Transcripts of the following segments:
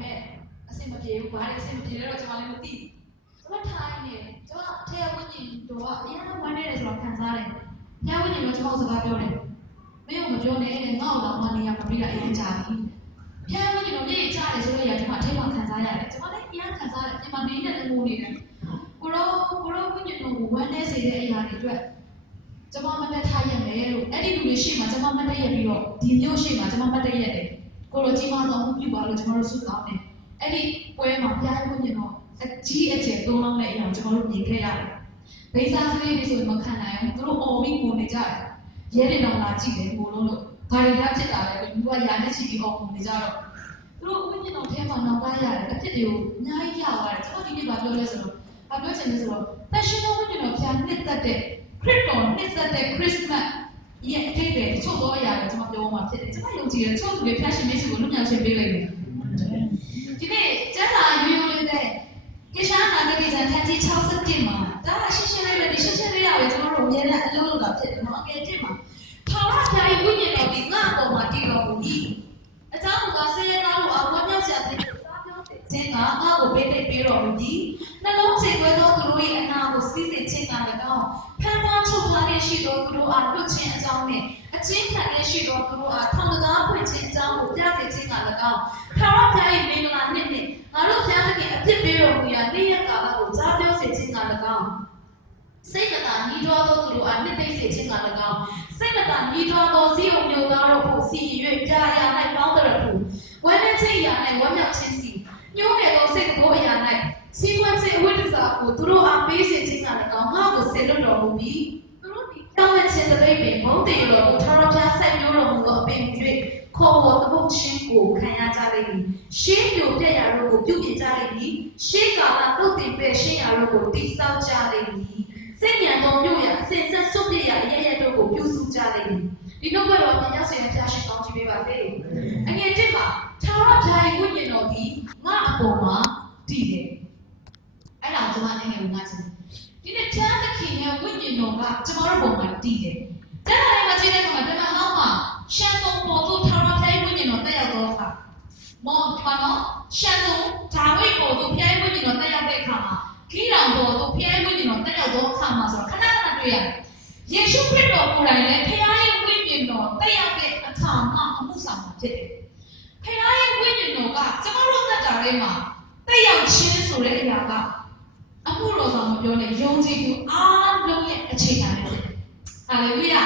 မဲ့အဆင်မပြေဘူးဘာတွေအဆင်မပြေလဲတော့ကျွန်မလည်းမသိကျွန်မထိုင်နေကျွန်မထဲဝိညာဉ်တော်ကအရင်ကဝမ်းနေတယ်ဆိုတော့ခံစားတယ်ထဲဝိညာဉ်တော်ကျွန်မစကားပြောတယ်မင်းကမပြောနဲ့တဲ့ငါ့ကိုတော့မနေရမပြီးတာအရင်ကြာပြီထဲဝိညာဉ်တော်မြေချတယ်ဆိုတော့ရကျွန်မအထဲမှာခံစားရတယ်ကျွန်မလည်းအရင်ခံစားတယ်ကျွန်မနေတဲ့ငိုနေတယ်ကိုရောဝိညာဉ်တော်ကိုဝမ်းနေစေတဲ့အရာတွေအတွက်ကျွန်မမတက်ထားရမယ်လို့အဲ့ဒီလူတွေရှေ့မှာကျွန်မမတက်ရပြီးတော့ဒီမျိုးရှေ့မှာကျွန်မမတက်ရတယ်ကိုလိုကြီးမတော်မှုပြုပါလို့ကျွန်တော်တို့ဆုတောင်းတယ်အဲ့ဒီပွဲမှာဘုရားကိုမြင်တော့အကြီးအကျယ်သုံးလောက်တဲ့အရာကိုကျွန်တော်တို့မြင်ခဲ့ရတယ်။ဗိဇာကလေးတွေဆိုရင်မခံနိုင်ဘူး။သူတို့အော်ပြီးငိုနေကြတယ်။ရဲတွေတော့လာကြည့်တယ်ငိုလို့ဘာတွေများဖြစ်တာလဲလူကရာနဲ့ချီပြီးအော်ငိုနေကြတော့သူတို့ဝိညာဉ်တော်ထဲမှာနောက်ပိုင်းရတယ်အဖြစ်တွေကိုအများကြီးရပါတယ်။ကျွန်တော်ဒီနေ့ဘာပြောလဲဆိုတော့ဘာပြောချင်လဲဆိုတော့တရှိသောဝိညာဉ်တော်ဖျားနှစ်သက်တဲ့ခရစ်တော်နှစ်သက်တဲ့ခရစ်မတ်ရဲ့အတိတ်တွေချုပ်သောအရာကိုကျွန်တော်ပြောမှာဖြစ်တယ်။ကျွန်တော်ယုံကြည်တယ်ချုပ်သူတွေဖျားရှင်မိတ်ဆွေကိုလွတ်မြောက်ခြင်းပေးလိုက်တယ်။ဒီနေ့ကျမ်းစာရိုးရိုးလေးပဲကိရှာနာဂတိဇန်ထကြီး61မှာဒါကရှင်းရှင်းလေးပဲဒီရှင်းရှင်းလေးရတယ်ကျွန်တော်တို့အများနဲ့အလုံးလုံးတာဖြစ်တယ်နော်အကယ်တစ်မှာထာဝရဘုရားရဲ့ဝိညာဉ်တော်ဒီငါ့အပေါ်မှာတည်တော်မူ၏အကြောင်းကဆေးရသားလို့အဝမ်းမြောက်စရာဖြစ်တဲ့စားပြောခြင်းကငါ့ကိုပေးသိပေးတော်မူသည်နှလုံးစိတ်ွယ်သောသူတို့၏အနာကိုစီးစိတ်ခြင်းကလည်းကောင်းဖန်ဖန်ချုပ်ထားတဲ့ရှိသောသူတို့အားလွတ်ခြင်းအကြောင်းနဲ့အချင်းခံတဲ့ရှိသောသူတို့အားထောင်ကားဖွင့်ခြင်းအကြောင်းကိုပြသခြင်းကလည်းကောင်းထာဝရဘုရား၏မင်္ဂလာနှင့်ငါတို့ဘုရားသခင်အဖြစ်ပေးတော်မူရာနေ့ရက်ကာလကိုကြားပြောစေခြင်းကလည်းကောင်းစိတ်ကညီတော်သောသူတို့အားနှစ်သိမ့်စေခြင်းကလည်းကောင်းစိတ်ကညီတော်သောဇီးုံမျိုးသားတို့ကိုစီ၍ပြရာ၌ပေါင်းတော်မူဝမ်းနဲ့ခြင်းရာ၌ဝမ်းမြောက်ခြင်းစီညှိုးငယ်သောစိတ်ကိုအရာ၌စီးပွားခြင်းဝိတ္တစာကိုသူတို့အားပေးစေခြင်းကလည်းကောင်းငါ့ကိုစေလွတ်တော်မူပြီးသူတို့ဒီကြောင်းဝဲခြင်းတစ်ပိတ်ပင်ဘုံတည်တော်ကိုထာဝရဘုရားဆက်မျိုးတော်မူသောအပင်၍ခေါ်ပေါ်တပုတ်ချင်းကိုခံရကြလိမ့်မည်ရှေးပြိုပြက်ရာတို့ကိုပြုပြင်ကြလိမ့်မည်ရှေးကာလတုတ်တင်ပဲ့ရှင်းရာတို့ကိုတိဆောက်ကြလိမ့်မည်စိတ်ဉာဏ်တော်မြို့ရာစင်ဆက်စွတ်ပြရာအရရတို့ကိုပြုစုကြလိမ့်မည်ဒီတော့ဘယ်တော့ပြန်ရောက်စေတဲ့ဖျားရှင်ကောင်းချီးပေးပါစေအငယ်တစ်မှာထာဝရဘုရားရဲ့ဝိညာဉ်တော်ဒီငါအပေါ်မှာတည်တယ်အဲ့ဒါကျွန်မအနေနဲ့ဝင်လာချင်တယ်ဒီနေ့ချမ်းသခင်ရဲ့ဝိညာဉ်တော်ကကျွန်တော်တို့ပေါ်မှာတည်တယ်တဲ့အဲ့မှာကြည့်တဲ့အခါမှာပြမဟောင်းမှာရှမ်းသုံးပေါ်သို့ထာဝရဘုရားဝိညာဉ်တော်တက်ရောက်တော့အခါမော်ဘာနော်ရှမ်းသုံးဒါဝိဒ်ပေါ်သို့ဘုရားဝိညာဉ်တော်တက်ရောက်တဲ့အခါမှာဂိရောင်ပေါ်သို့ဘုရားဝိညာဉ်တော်တက်ရောက်တော့အခါမှာဆိုတော့ခဏခဏတွေ့ရတယ်ယေရှုခရစ်တော်ကိုယ်တိုင်လည်းဘုရားရဲ့ဝိညာဉ်တော်တက်ရောက်တဲ့အခါမှာအမှုဆောင်မှာဖြစ်တယ်ဘုရားရဲ့ဝိညာဉ်တော်ကကျွန်တော်တို့သက်တာထဲမှာတက်ရောက်ခြင်းဆိုတဲ့အရာကအမှုတော်ဆောင်မပြောနဲ့ယုံကြည်သူအားလုံးရဲ့အခြေခံပဲဖြစ်တယ်ဟာလေလုယာ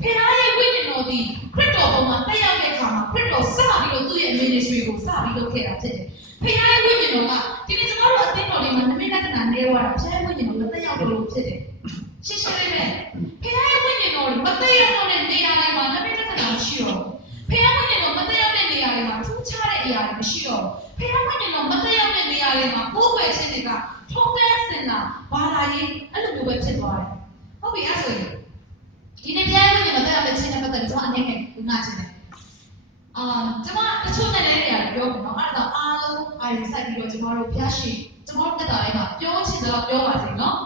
ဘုရားရဲ့ဝိညာဉ်တော်ဒီခရစ်တော်ပေါ်မှာတက်ရောက်တဲ့အခါမှာခရစ်တော်စပြီးတော့သူ့ရဲ့ ministry ကိုစပြီးလုပ်ခဲ့တာဖြစ်တယ်။ဘုရားရဲ့ဝိညာဉ်တော်ကဒီနေ့ကျွန်တော်တို့အသင်းတော်တွေမှာနမိတ်လက္ခဏာနေတော့တာဘုရားရဲ့ဝိညာဉ်တော်မတက်ရောက်လို့ဖြစ်တယ်။ရှင်းရှင်းလေးပဲဘုရားရဲ့ဝိညာဉ်တော်မတက်ရောက်တဲ့နေရာတွေမှာနမိတ်လက္ခဏာမရှိတော့ဘုရားဝိညာဉ်တော်မတက်ရောက်တဲ့နေရာတွေမှာထူးခြားတဲ့အရာတွေမရှိတော့ဘုရားဝိညာဉ်တော်မတက်ရောက်တဲ့နေရာတွေမှာကိုယ်ွယ်ခြင်းတွေကထုံးတမ်းစင်လာဘာသာရေးအဲ့လိုမျိုးပဲဖြစ်သွားတယ်။ဟုတ်ပြီအဲ့ဆိုရင်ဒီနေ့ဘုရားဝိညာဉ်တော်တက်ရောက်တဲ့ခြင်းနဲ့ပတ်သက်ပြီးကျွန်တော်အနေနဲ့ဦးနာခြင်းတယ်ကျွန်မတချို့နဲ့လည်းနေရာပြောမှာနော်အဲ့ဒါအားလုံးအားရစိုက်ပြီးတော့ကျွန်တော်တို့ဘုရားရှိကျွန်တော်တက်တာလေးမှာပြောချင်တော့ပြောပါစေနော်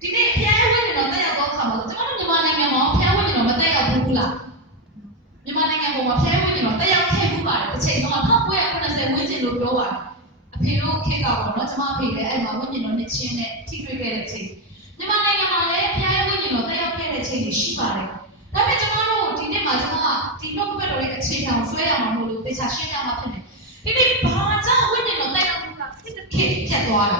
ဒီနေ့ဘုရားဝိညာဉ်တော်တက်ရောက်တော့ခါမှာကျွန်တော်တို့မြန်မာနိုင်ငံမှာဘုရားဝိညာဉ်တော်မတက်ရောက်ဘူးလားမြန်မာနိုင်ငံပေါ်မှာဘုရားဝိညာဉ်တော်တက်ရောက်ခဲ့ဘူးပါတယ်တစ်ချိန်တော့1990ဝန်းကျင်လို့ပြောပါတယ်အဖေတို့ခေတ်ကပေါ့နော်ကျွန်မအဖေလည်းအဲ့မှာဝိညာဉ်တော်နဲ့ချင်းနဲ့ထိတွေ့ခဲ့တဲ့အချိန်မြန်မာနိုင်ငံမှာလည်းဘုရားဝိညာဉ်တော်တက်ရောက်ခဲ့တဲ့အချိန်တွေရှိပါတယ်ဒါပေမဲ့ကျွန်တော်တို့ဒီနေ့မှာကျွန်တော်ကဒီနှုတ်ကပတ်တော်ရဲ့အခြေခံကိုဆွဲရမှာမဟုတ်လို့သေချာရှင်းပြမှာဖြစ်တယ်ဒီနေ့ဘာကြောင့်ဝိညာဉ်တော်တက်ရောက်မှုကဖြစ်တဲ့ခေတ်ပြတ်သွားတ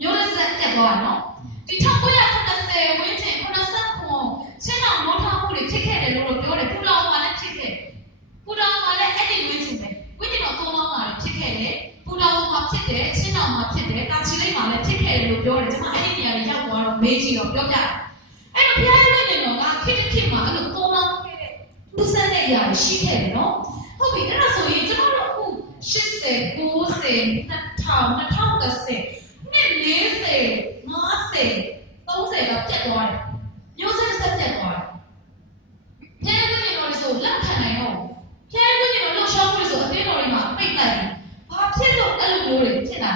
ာမျိုးလက်ဆက်ပြတ်သွားတာနော်ဒီ1990ဝန်းကျင်90ချင်းအောင်မောထားမှုတွေဖြစ်ခဲ့တယ်လို့ပြောတယ်ပူလောင်မှာလည်းဖြစ်ခဲ့ပူလောင်မှာလည်းအဲ့ဒီဝန်းကျင်ပဲဝိညာဉ်တော်သုံးလောင်းမှာလည်းဖြစ်ခဲ့တယ်ပူလောင်မှာဖြစ်တယ်ချင်းအောင်မှာဖြစ်တယ်တာချီလိမ့်မှာလည်းဖြစ်ခဲ့တယ်လို့ပြောတယ်ကျွန်မအဲ့ဒီနေရာတွေရောက်သွားတော့မေးကြည့်တော့ပြောပြတယ်အဲ့တော့ဘုရားရဲ့ဝိညာဉ်တော်ကခေတ်မှာအဲ့လိုသုံးလောင်းခဲ့တဲ့လူစက်တဲ့အရာရှိခဲ့တယ်နော်ဟုတ်ပြီအဲ့ဒါဆိုရင်ကျွန်တော်တို့80 90 2010နှစ်40 50 30ကပြတ်သွားတယ်မျိုးဆက်ဆက်ပြတ်သွားတယ်ဘုရားဝိညာဉ်တော်ဆိုလက်ခံနိုင်တော့ဘုရားဝိညာဉ်တော်လှုပ်ရှားမှုဆိုအတင်းတော်တွေမှာပိတ်လိုက်ဘာဖြစ်လို့အဲ့လိုမျိုးတွေဖြစ်လာ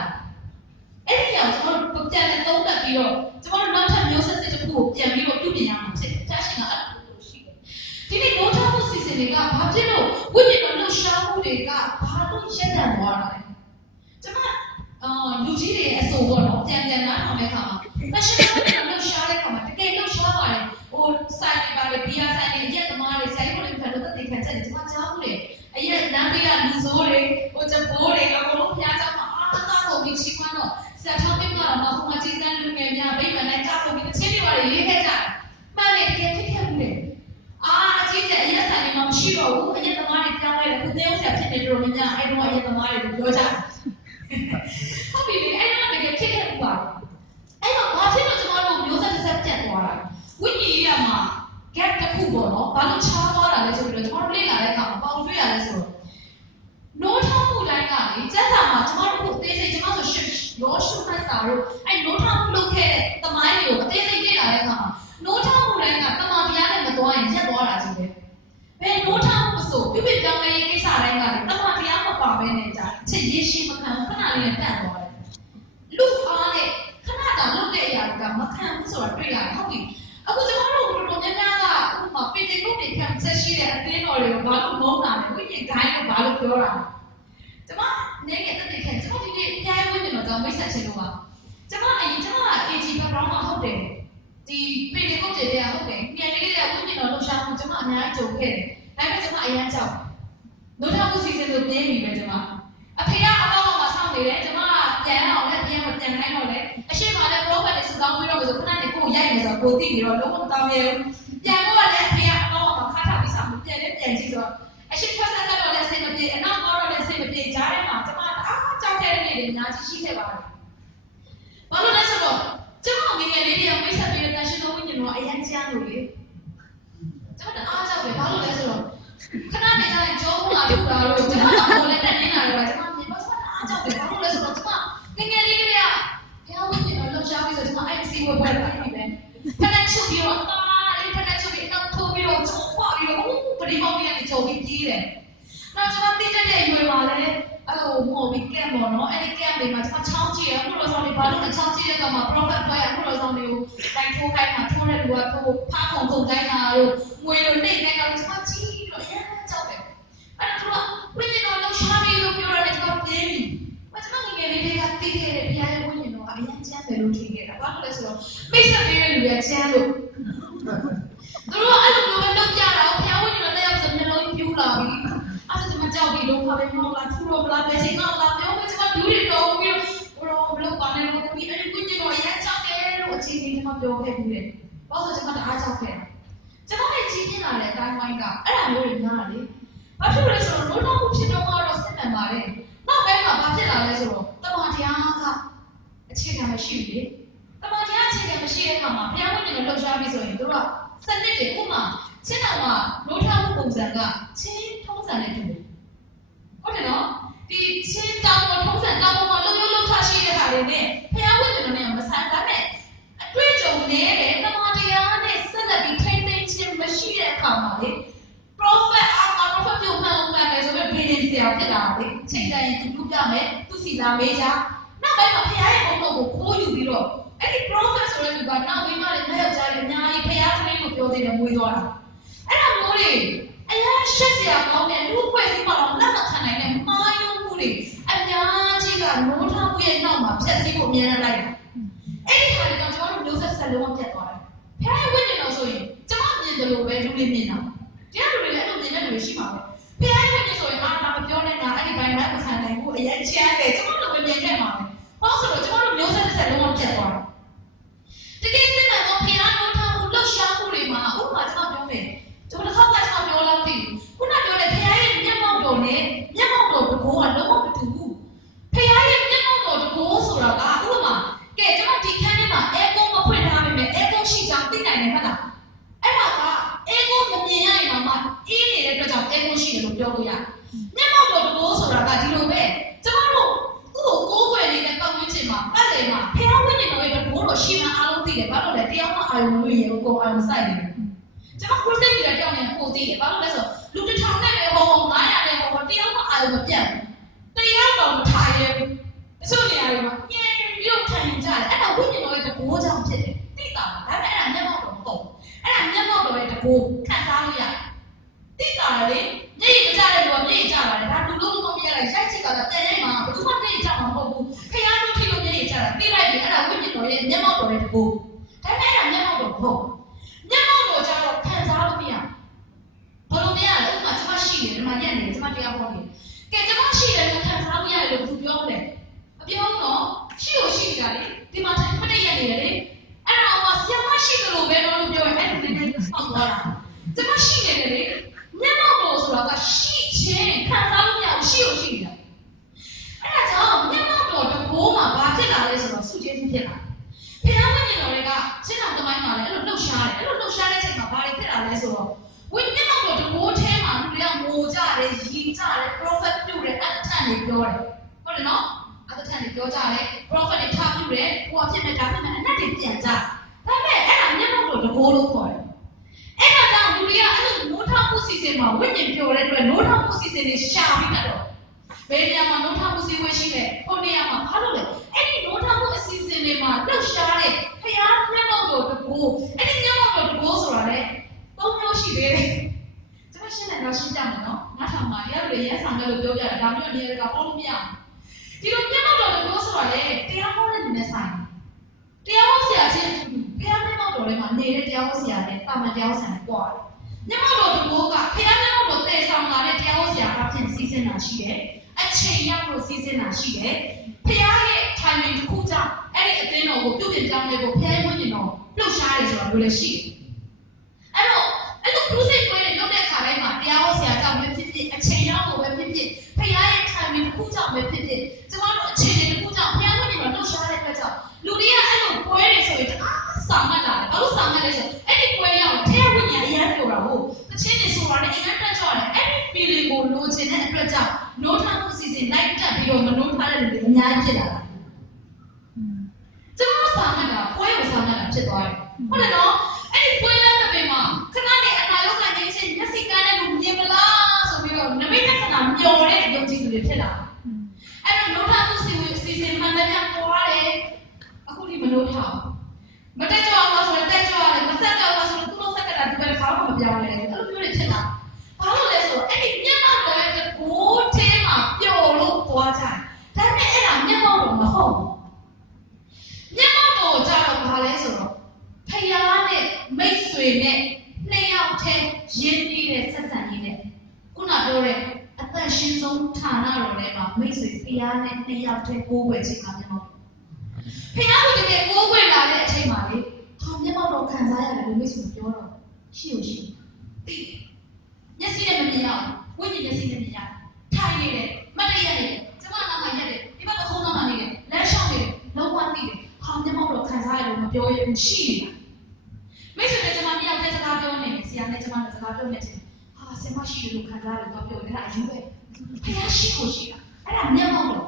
အဲ့ဒီကြောင့်ကျွန်တော်တို့ပြန်လဲသုံးသပ်ပြီးတော့ကျွန်တော်တို့နောက်ထပ်မျိုးဆက်တစ်ခုကိုပြန်ပြီးတော့ပြုပြင်ရမှာဖြစ်တယ်။တရားရှင်ကအဲ့လိုရှိတယ်။ဒီနေ့မိုးထားမှုစီစဉ်တွေကဘာဖြစ်လို့ဝိညာဉ်တော်လှုပ်ရှားမှုတွေကဘာလို့ရှင်းတန်သွားတာလဲ လူကြီးတွေအဆိုပေါ့နော်ပြန်နားထောင်တဲ့အခါမှာတရှိတဲ့ဘက်ကတော့ရှားတဲ့အခါမှာတကယ်လို့ရှားပါတယ်ဟိုဆိုင်တွေပါလေဘီယာဆိုင်တွေရက်သမားတွေဆိုင်ကိုလည်းခက်လို့တက်ခံချက်တွေကျွန်မကြားဘူးလေအရက်နမ်းပေးရလူစိုးတွေဟိုချက်ဘိုးတွေအကုန်လုံးဖျားကြမှာအားသာကုန်ပြီးရှိခွန်းတော့ဆရာထောင်းပြကတော့ဟိုမှာကြည်စမ်းလူငယ်များဗိမာန်နဲ့ကြားကုန်ပြီးတစ်ချင်းတွေပါလေရေးခဲ့ကြတယ်မှန်တယ်တကယ်ဖြစ်ခဲ့ဘူးလေအကြီးကျယ်အရက်ဆိုင်တွေမှာမရှိတော့ဘူးအရက်သမားတွေပြောင်းလဲတယ်ခုသေးအောင်ဆရာဖြစ်နေတော့များအဲ့တော့အရက်သမားတွေကိုပြောကြတယ်ဟုတ်ပြီလေအဲ့တော့တကယ်ဖြစ်ခဲ့ဘူးပါအဲ့တော့ဘာဖြစ်လို့ကျွန်တော်တို့မျိုးဆက်တစ်ဆက်ပြတ်သွားတာဝိညာဉ်ရေးမှာ gap တစ်ခုပေါ့နော်ဘာလို့ချားသွားတာလဲဆိုပြီးတော့ကျွန်တော်လေ့လာတဲ့အခါမှာပေါင်တွေ့ရလဲဆိုတော့နိုးထောင်းမှုတိုင်းကလေစက်စာမှာကျွန်တော်တို့အသေးစိတ်ကျွန်တော်ဆိုရောရှုမှတ်တာတို့အဲ့နိုးထောင်းမှုလုပ်ခဲ့တဲ့တမိုင်းတွေကိုအသေးစိတ်လေ့လာတဲ့အခါမှာနိုးထောင်းမှုတိုင်းကတမန်တရားနဲ့မသွားရင်ရက်သွားတာကြီးပဲဘယ်နိုးထောင်းမှုဆိုပြပြပြောင်းလဲရေးကိစ္စတိုင်းကလေတမန်တရားမပါဘဲနဲ့ကြာချက်ရရှိမခံခဏလေးနဲ့တန့်သွားတယ်လူအားနဲ့ခဏတာလုပ်တဲ့အရာကမခံဘူးဆိုတာတွေ့ရတယ်ဟုတ်ပြီအခုကျွန်တော်တို့တို့များများကဥပမာပင်တေကုတ်တွေခံချက်ရှိတဲ့အတင်းတော်တွေကိုဘာလို့မုန်းတာလဲဝိညာဉ်ဂိုင်းကိုဘာလို့ပြောတာကျွန်မနေကတက်တဲ့ခံကျွန်တော်ဒီနေ့အများကြီးဝိညာဉ်တော်မိတ်ဆက်ချင်လို့ပါကျွန်မက AG background မှာဟုတ်တယ်ဒီပင်တေကုတ်တွေတဲ့ဟုတ်တယ်ပြန်လေးတဲ့ဝိညာဉ်တော်လှူရှားမှုကျွန်မအများကြီးကြုံခဲ့တယ်ဒါပေမဲ့ကျွန်မအရန်ကြောက်လို့ထားမှုစီစဉ်လို့ပြင်းပြီပဲကျွန်မအဖေကအပေါင်းမှာဆောင်းနေတယ်ကျွန်မပြန်အောင်လည်းပြန်မပြန်နိုင်တော့လေအရှိမလည်း prophet တွေစတောင်းပြီးတော့ဆိုခဏနေကိုရိုက်နေဆိုတော့ကိုသိပြီးတော့လုံးဝမတောင်းရဘူးပြန်တော့လည်းအဖေကအပေါင်းမှာခါထားပြီးဆောင်းပြန်လည်းပြန်ကြည့်တော့အရှိဖက်ဆက်တော့လည်းစိတ်မပြေအနောက်တော့လည်းစိတ်မပြေကြားထဲမှာကျွန်မအားကြောက်တဲ့နေ့တွေအများကြီးရှိခဲ့ပါတယ်ဘာလို့လဲဆိုတော့ကျွန်မငယ်ငယ်လေးတွေကမိတ်ဆက်ပြီးတဲ့ရှင်တော်ဝိညာဉ်တော်အရန်ချမ်းလို့လေကျွန်မအားကြောက်တယ်ဘာလို့လဲဆိုတော့ခဏနေကြရင်ကြောမှုလာထုတ်တာလို့ကျွန်မကဘောလည်းတက်နေတာလို့ကျွန်မမြင်ပါစအားကြောက်တယ်ဘာလို့လဲဆိုတော့ကျွန်မငယ်ငယ်လေးတွေကဘုရားဝိညာဉ်တော်လှူရှားပြီးဆိုကျွန်မ IC ဝယ်ပွဲလိုက်ပြီပဲခဏချုပ်ပြီးတော့လေးခဏချုပ်ပြီးတော့ထိုးပြီးတော့ချုံပွားပြီးတော့ပရိမောင်းပြီးတော့ချုံပြီးပြေးတယ်နောက်ကျွန်မတိကျတဲ့ရွယ်ပါလေအဲ့လိုမော်ပြီးကက်ပေါ့နော်အဲ့ဒီကက်လေးမှာကျွန်မချောင်းကြည့်ရအခုလိုဆောင်နေဘာလို့ချောင်းကြည့်တဲ့ကောင်မှာ prophet ပွဲအခုလိုဆောင်တွေကိုတိုင်းထိုးခိုင်းမှာထိုးတဲ့လူကထိုးဖားခုံခုံတိုင်းတာတို့ငွေလိုနှိမ့်တဲ့ကောင်ကျွန်မကြည့်တော့အရင်ကြောက်တယ်အဲ့တော့ဝိညာဉ်တော်လှူရှားပြီးလို့ပြောရတယ်ကျွန်မပြေးပြီကျွန်မငယ်ငယ်လေးတွေကသိခဲ့တဲ့ဘုရားရဲ့ဝိညာဉ်တော်ကအရင်ချမ်းတယ်လို့ထင်ခဲ့တာဘာလို့လဲဆိုတော့မိတ်ဆက်ပေးတဲ့လူတွေချမ်းလို့သူတို့အဲ့လိုမျိုးလုပ်ကြတာဘုရားဝိညာဉ်တော်တရားဆိုမျိုးလုံးပြူလာပြီအဲ့ဒါကျွန်မကြောက်ပြီးလုံးခါပဲမောင်းလာထူတော့လာပဲချိန်တော့လာပြောမယ်ကျွန်မဒူးတွေတော့ပြီးတော့ဘလို့ပါနေလို့ပြီးအဲ့ဒီဝိညာဉ်တော်အရင်ကြောက်တယ်လို့အချင်းချင်းကျွန်မပြောခဲ့ပြီးတယ်ဘာလို့ကျွန်မတအားကြောက်ခဲ့တာကျွန်တော်နဲ့ကြီးပြင်းလာတဲ့အတိုင်းဝိုင်းကအဲ့ဒါမျိုးတွေများတယ်ဘာဖြစ်လို့လဲဆိုတော့လုံးလုံးဖြစ်တော့တော့စစ်မှန်ပါတယ်နောက်ပိုင်းမှာဘာဖြစ်လာလဲဆိုတော့တမန်တရားကအခြေခံမရှိဘူးလေတမန်တရားအခြေခံမရှိတဲ့အခါမှာဘုရားဝိညာဉ်ကိုလှုပ်ရှားပြီးဆိုရင်တို့ကစနစ်တွေဥမာရှင်းတော်မှာလို့ထားမှုပုံစံကချင်းထုံးစံနဲ့တူတယ်ဟုတ်တယ်နော်ဒီချင်းတောင်ပေါ်ထုံးစံတောင်ပေါ်မှာလှုပ်ထားရှိတဲ့ဟာတွေနဲ့ဘုရားဝိညာဉ်နဲ့မဆိုင်ပါနဲ့အတွေ့အကြုံနဲ့တမန်တရားနဲ့ဆက်လက်ပြီးထိန်းသိမ်းခြင်းမရှိတဲ့အခါမှာလေ prophet ပြုံးမှန်တယ်ဆိုတော့ဘယ်နည်းဆရာဖြစ်လာလေချိန်တိုင်းသူပြမယ်သူစီလာမေးကြနောက်ပိုင်းမှာဖခင်ရဲ့ဘုန်းတော်ကိုခိုးယူပြီးတော့အဲ့ဒီ prophet ဆိုတဲ့လူကနောက်ဝိမာနဲ့လက်ယောက်ျားလေးအများကြီးဖခင်ထွေးလို့ပြောသေးတယ်မွေးသွားတာအဲ့ဒါမျိုးလေအရာရှက်စရာကောင်းတဲ့လူ့ဖွဲ့စည်းမှာတော့လက်မခံနိုင်တဲ့မာယုံမှုတွေအများကြီးကနိုးထားမှုရဲ့နောက်မှာဖြတ်စည်းဖို့အများနဲ့လိုက်တာအဲ့ဒီဟာတွေတော့ကျွန်တော်တို့မျိုးဆက်ဆက်လုံးဝပြတ်သွားတယ်ဖခင်ဝိညာဉ်တော်ဆိုရင်ကျွန်မမြင်တယ်လို့ပဲလူတွေမြင်တာတရားလူတွေလည်းအဲ့လိုမြင်တဲ့လူတွေရှိမှာပဲဖခင်ဝိညာဉ်ဆိုရင်အာနာမပြောနဲ့ငါအဲ့ဒီဘိုင်းမခံနိုင်ဘူးအရင်ချမ်းတယ်ကျွန်တော်တို့မြင်ခဲ့မှာပဲဟောဆိုတော့ကျွန်တော်တို့မျိုးဆက်ဆက်လုံးဝပြတ်သွားတယ်တကယ်စစ်မှန်တော့ဖခင်တို့ထားမှုလှုပ်ရှားမှုတွေမှာဥပမာကျွန်တော်ပြောမယ်ကျွန်တော်တစ်ခါမှကျွန်တော်ပြောလို့မသိဘူးခုနပြောတဲ့ဖခင်ရဲ့မျက်မှောက်တော်နဲ့မျက်မှောက်တော်တကိုးကလုံးဝမတူဘူးဖခင်ရဲ့မျက်မှောက်တော်တကိုးဆိုတာကဥပမာကဲကျွန်တော်ဒီခန်းထဲမှာအဲကုန်းမဖွင့်ထားပေမဲ့အဲကုန်းရှိကြောင်သိနိုင်တယ်ဟုတ်လားအဲ့ဒါကအဲကုန်းမမြင်ရရင်မှအေးနေတဲ့အတွက်ကြောင့်အဲကုန်းရှိတယ်လို့ပြောလို့ရတယ်မျက်မှောက်တော်တကိုးဆိုတာကဒီလိုပဲကျွန်တော်တို့ကိုယ်ွယ်နေတဲ့ကောင်းဝင်ချင်မှာပတ်တယ်မှာဖခင်ဝိညာဉ်တော်ရဲ့တကိုးတော်ရှိမှအားလုံးသိတယ်ဘာလို့လဲတရားမှအာရုံလို့ရေကိုအာရုံစိုက်တယ်ကျွန်တော်ကိုယ်စိတ်ကြတဲ့ကြောင့်လည်းကိုသိတယ်ဘာလို့လဲဆိုလူတစ်ထောင်နဲ့ပဲဟော900နဲ့ဟောတရားမှအာရုံမပြတ်ဘူးတရားတော်မထားရဘူးအစိုးရတွေမှာညင်ပြီးတော့ခံကြတယ်အဲ့ဒါဝိညာဉ်တော်ရဲ့တကိုးကြောင့်ဖြစ်တယ်သိတာဒါပေမဲ့အဲ့ဒါမျက်မှောက်တော်မဟုတ်အဲ့ဒါမျက်မှောက်တော်ရဲ့တကိုးခံစားလို့ရတယ်သိတာလေညင်မကြတဲ့လူကညင်ကြပါတယ်ဒါလူလုံးလုံးမရလိုက်ရိုက်ချစ်တာတန်ရိုက်မှာဘယ်သူမှညင်ကြမှာမဟုတ် နေပြောတယ်ဟုတ်တယ်နော်အသက်ထန်နေပြောကြတယ် prophet တွေထားပြတယ်ဟိုအဖြစ်မဲ့ဒါဖြစ်မဲ့အနက်တွေပြန်ကြဒါပေမဲ့အဲ့ဒါမျက်မှောက်တော်တကိုးလို့ခေါ်တယ်အဲ့ဒါကြောင့်လူတွေကအဲ့လိုနိုးထောင်မှုစီစဉ်မှာဝိညာဉ်ပြောတဲ့အတွက်နိုးထောင်မှုစီစဉ်တွေရှာပြီးတော့ဘယ်နေရာမှာနိုးထောင်မှုစီဝဲရှိလဲဟိုနေရာမှာဘာလို့လဲအဲ့ဒီနိုးထောင်မှုအစီအစဉ်တွေမှာလှုပ်ရှားတဲ့ဖျားမျက်မှောက်တော်တကိုးအဲ့ဒီမျက်မှောက်တော်တကိုးဆိုတာလေသုံးမျိုးရှိသေးတယ်ကျွန်မရှင်းတယ်တော့ရှင်းကြမယ်နော်ငါထောင်မှာရရရဲဆောင်တယ်လို့ပြောပြတယ်ဒါမျိုးနေရာကပေါ့လို့မရဘူးဒီလိုမျက်မှောက်တော်တကိုးဆိုတာလေတရားဟောတဲ့လူနဲ့ဆိုင်တရားဟောဆရာချင်းဖျားမျက်မှောက်တော်ထဲမှာနေတဲ့တရားဟောဆရာနဲ့တာမန်တရားဟောဆရာနဲ့ပွားတယ်မျက်မှောက်တော်တကိုးကဖျားမျက်မှောက်တော်တည်ဆောင်လာတဲ့တရားဟောဆရာအဖြစ်စီစဉ်တာရှိတယ်အချိန်ရလို့စီစဉ်တာရှိတယ်ဖျားရဲ့ timing တစ်ခုကြောင့်အဲ့ဒီအသင်းတော်ကိုပြုပြင်ပြောင်းလဲဖို့ဖျားရဲ့ဝိညာဉ်တော်လှုပ်ရှားတယ်ဆိုတာမျိုးလည်းရှိတယ်အဲ့တော့အဲ့လို process တွေလုပ်တဲ့ခါတိုင်းမှာတရားဟောဆရာကြောင့်ပဲဖြစ်ဖြစ်အချိန်ရောက်ဖို့ပဲဖြစ်ဖြစ်ဖျားရဲ့ timing တစ်ခုကြောင့်ပဲဖြစ်ဖြစ်ကျမတို့အခြေအနေတစ်ခုကြောင့်ဖျားဝိညာဉ်တော်လှုပ်ရှားတဲ့အတွက်ကြောင့်လူတွေကအဲ့လိုပွဲတွေဆိုရင်စာမှတ်လာတယ်ဘာလို့စာမှတ်လဲဆိုတော့အဲ့ဒီပွဲရောက်ထဲဝိညာဉ်အရန်ပြောတာဟုတ်တချင်းတွေဆိုတာလည်းအရန်တက်ကြတယ်အဲ့ဒီ feeling ကိုလိုချင်တဲ့အတွက်ကြောင့်နိုးထမှုစီစဉ်လိုက်တက်ပြီးတော့မနိုးထားတဲ့လူတွေအများကြီးဖြစ်လာတာကျွန်တော်စာမှတ်တာပွဲကိုစာမှတ်တာဖြစ်သွားတယ်ဟုတ်တယ်နော်အဲ့ဒီပွဲလမ်းတစ်ပင်မှာခဏနေအနာရောဂါနေချင်းမျက်စိကန်းတဲ့လူမြင်မလားဆိုပြီးတော့နမိတ်ခဏမျောတဲ့ယုံကြည်သူတွေဖြစ်လာအဲ့တော့နိုးထမှုစီစဉ်မှန်တယ်များပေါ်ရတယ်အခုဒီမနိုးထားမတက်ကြအောင်ဆိုတော့တက်ကြရတယ်မဆက်ကြအောင်ဆိုတော့သူ့လုံးဆက်ကတာဒီဘက်ခေါင်းမပြောင်းလဲအဲ့လိုမျိုးတွေဖြစ်လာဘာလို့လဲဆိုတော့အဲ့ဒီမျက်မှောက်တော်ရဲ့ကိုယ်ထဲမှာပျော်လို့သွားကြတယ်ဒါပေမဲ့အဲ့ဒါမျက်မှောက်တော်မဟုတ်ဘူးမျက်မှောက်တော်ကြတော့ဘာလဲဆိုတော့ဖယားနဲ့မိတ်ဆွေနဲ့နှစ်ယောက်တည်းရင်းနှီးတဲ့ဆက်ဆံရေးနဲ့ခုနပြောတဲ့အသက်ရှင်ဆုံးဌာနတော်ထဲမှာမိတ်ဆွေဖယားနဲ့နှစ်ယောက်တည်းကိုးကွယ်ခြင်းကမျက်မှောက်ဖယားကိုတကယ်ကိုးကွယ်လာတဲ့အချိန်မှာလေဟာမျက်မှောက်တော်ခံစားရတယ်လို့မိတ်ဆွေပြောတော့ရှိလို့ရှိမျက်စိနဲ့မမြင်ရဘူးဝိညာဉ်မျက်စိနဲ့မြင်ရထိုင်နေတယ်မတ်တရနေတယ်ကျမနာမှာရက်တယ်ဒီဘက်ကခုံးနာမှာနေတယ်လက်ရှောင်းနေတယ်လုံးဝသိတယ်ဟာမျက်မှောက်တော်ခံစားရတယ်လို့မပြောရဘူးရှိနေတာမိတ်ဆွေနဲ့ကျမမြောက်တဲ့စကားပြောနေတယ်ဆရာနဲ့ကျမနဲ့စကားပြောနေတယ်ဟာဆင်မရှိလို့ခံစားရတယ်တော့ပြောနေတာအယူပဲဖယားရှိကိုရှိတာအဲ့ဒါမျက်မှောက်တော်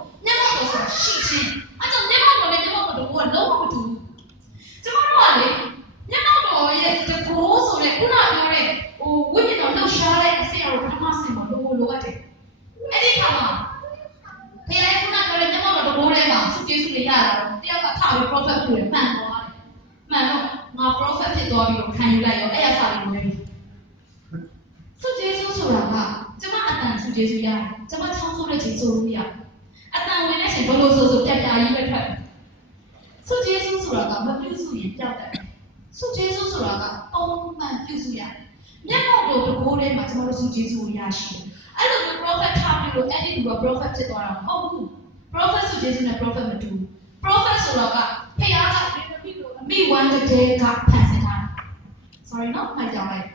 ဆိုတာရှိချင်းအဲ့တော့မျက်မှောက်တော်နဲ့မျက်မှောက်တော်ကလုံးဝမတူဘူးကျမတို့ကလေမျက်မှောက်တော်ရဲ့တကိုးဆိုတဲ့ခုနပြောတဲ့ဝိညာဉ်တော်လှုပ်ရှားတဲ့အဆင့်အရပထမဆင့်မှာလိုအပ်တယ်အဲ့ဒီခါမှာဘုရားခုနပြောတဲ့မျက်မှောက်တော်တကိုးထဲမှာစုကျေးဇူးတွေရတာတော့တယောက်ကထားပြီး prophet ပြောတယ်မှန်သွားတယ်မှန်တော့ငါ prophet ဖြစ်သွားပြီးတော့ခံယူလိုက်ရောအဲ့အစာတွေဝင်စုကျေးဇူးဆိုတာကကျမအတန်စုကျေးဇူးရတယ်ကျမချောင်းဆိုးတဲ့ချိန်ဆိုလို့မရအတန်ဝင်တဲ့ချိန်ဘလို့ဆိုပြပြကြီးပဲထွက်စုကျေးဇူးဆိုတာကမပြုစုရင်ပျောက်တယ်စုကျေးဇူးဆိုတာကပုံမှန်ပြုစုရတယ်မျက်မှောက်တော်တကိုးထဲမှာကျမတို့စုကျေးဇူးရရှိတယ်အဲ့လိုမျိုး prophet ထားပြီးလို့အဲ့ဒီလူက prophet ဖြစ်သွားတာမဟုတ်ဘူး prophet စုကျေးဇူးနဲ့ prophet မတူဘူး prophet ဆိုတာကဖခင်ကအမိဝမ်းတဲ့ကဖန်ဆင်းထားတယ် sorry နော်မှတ်ကြလိုက်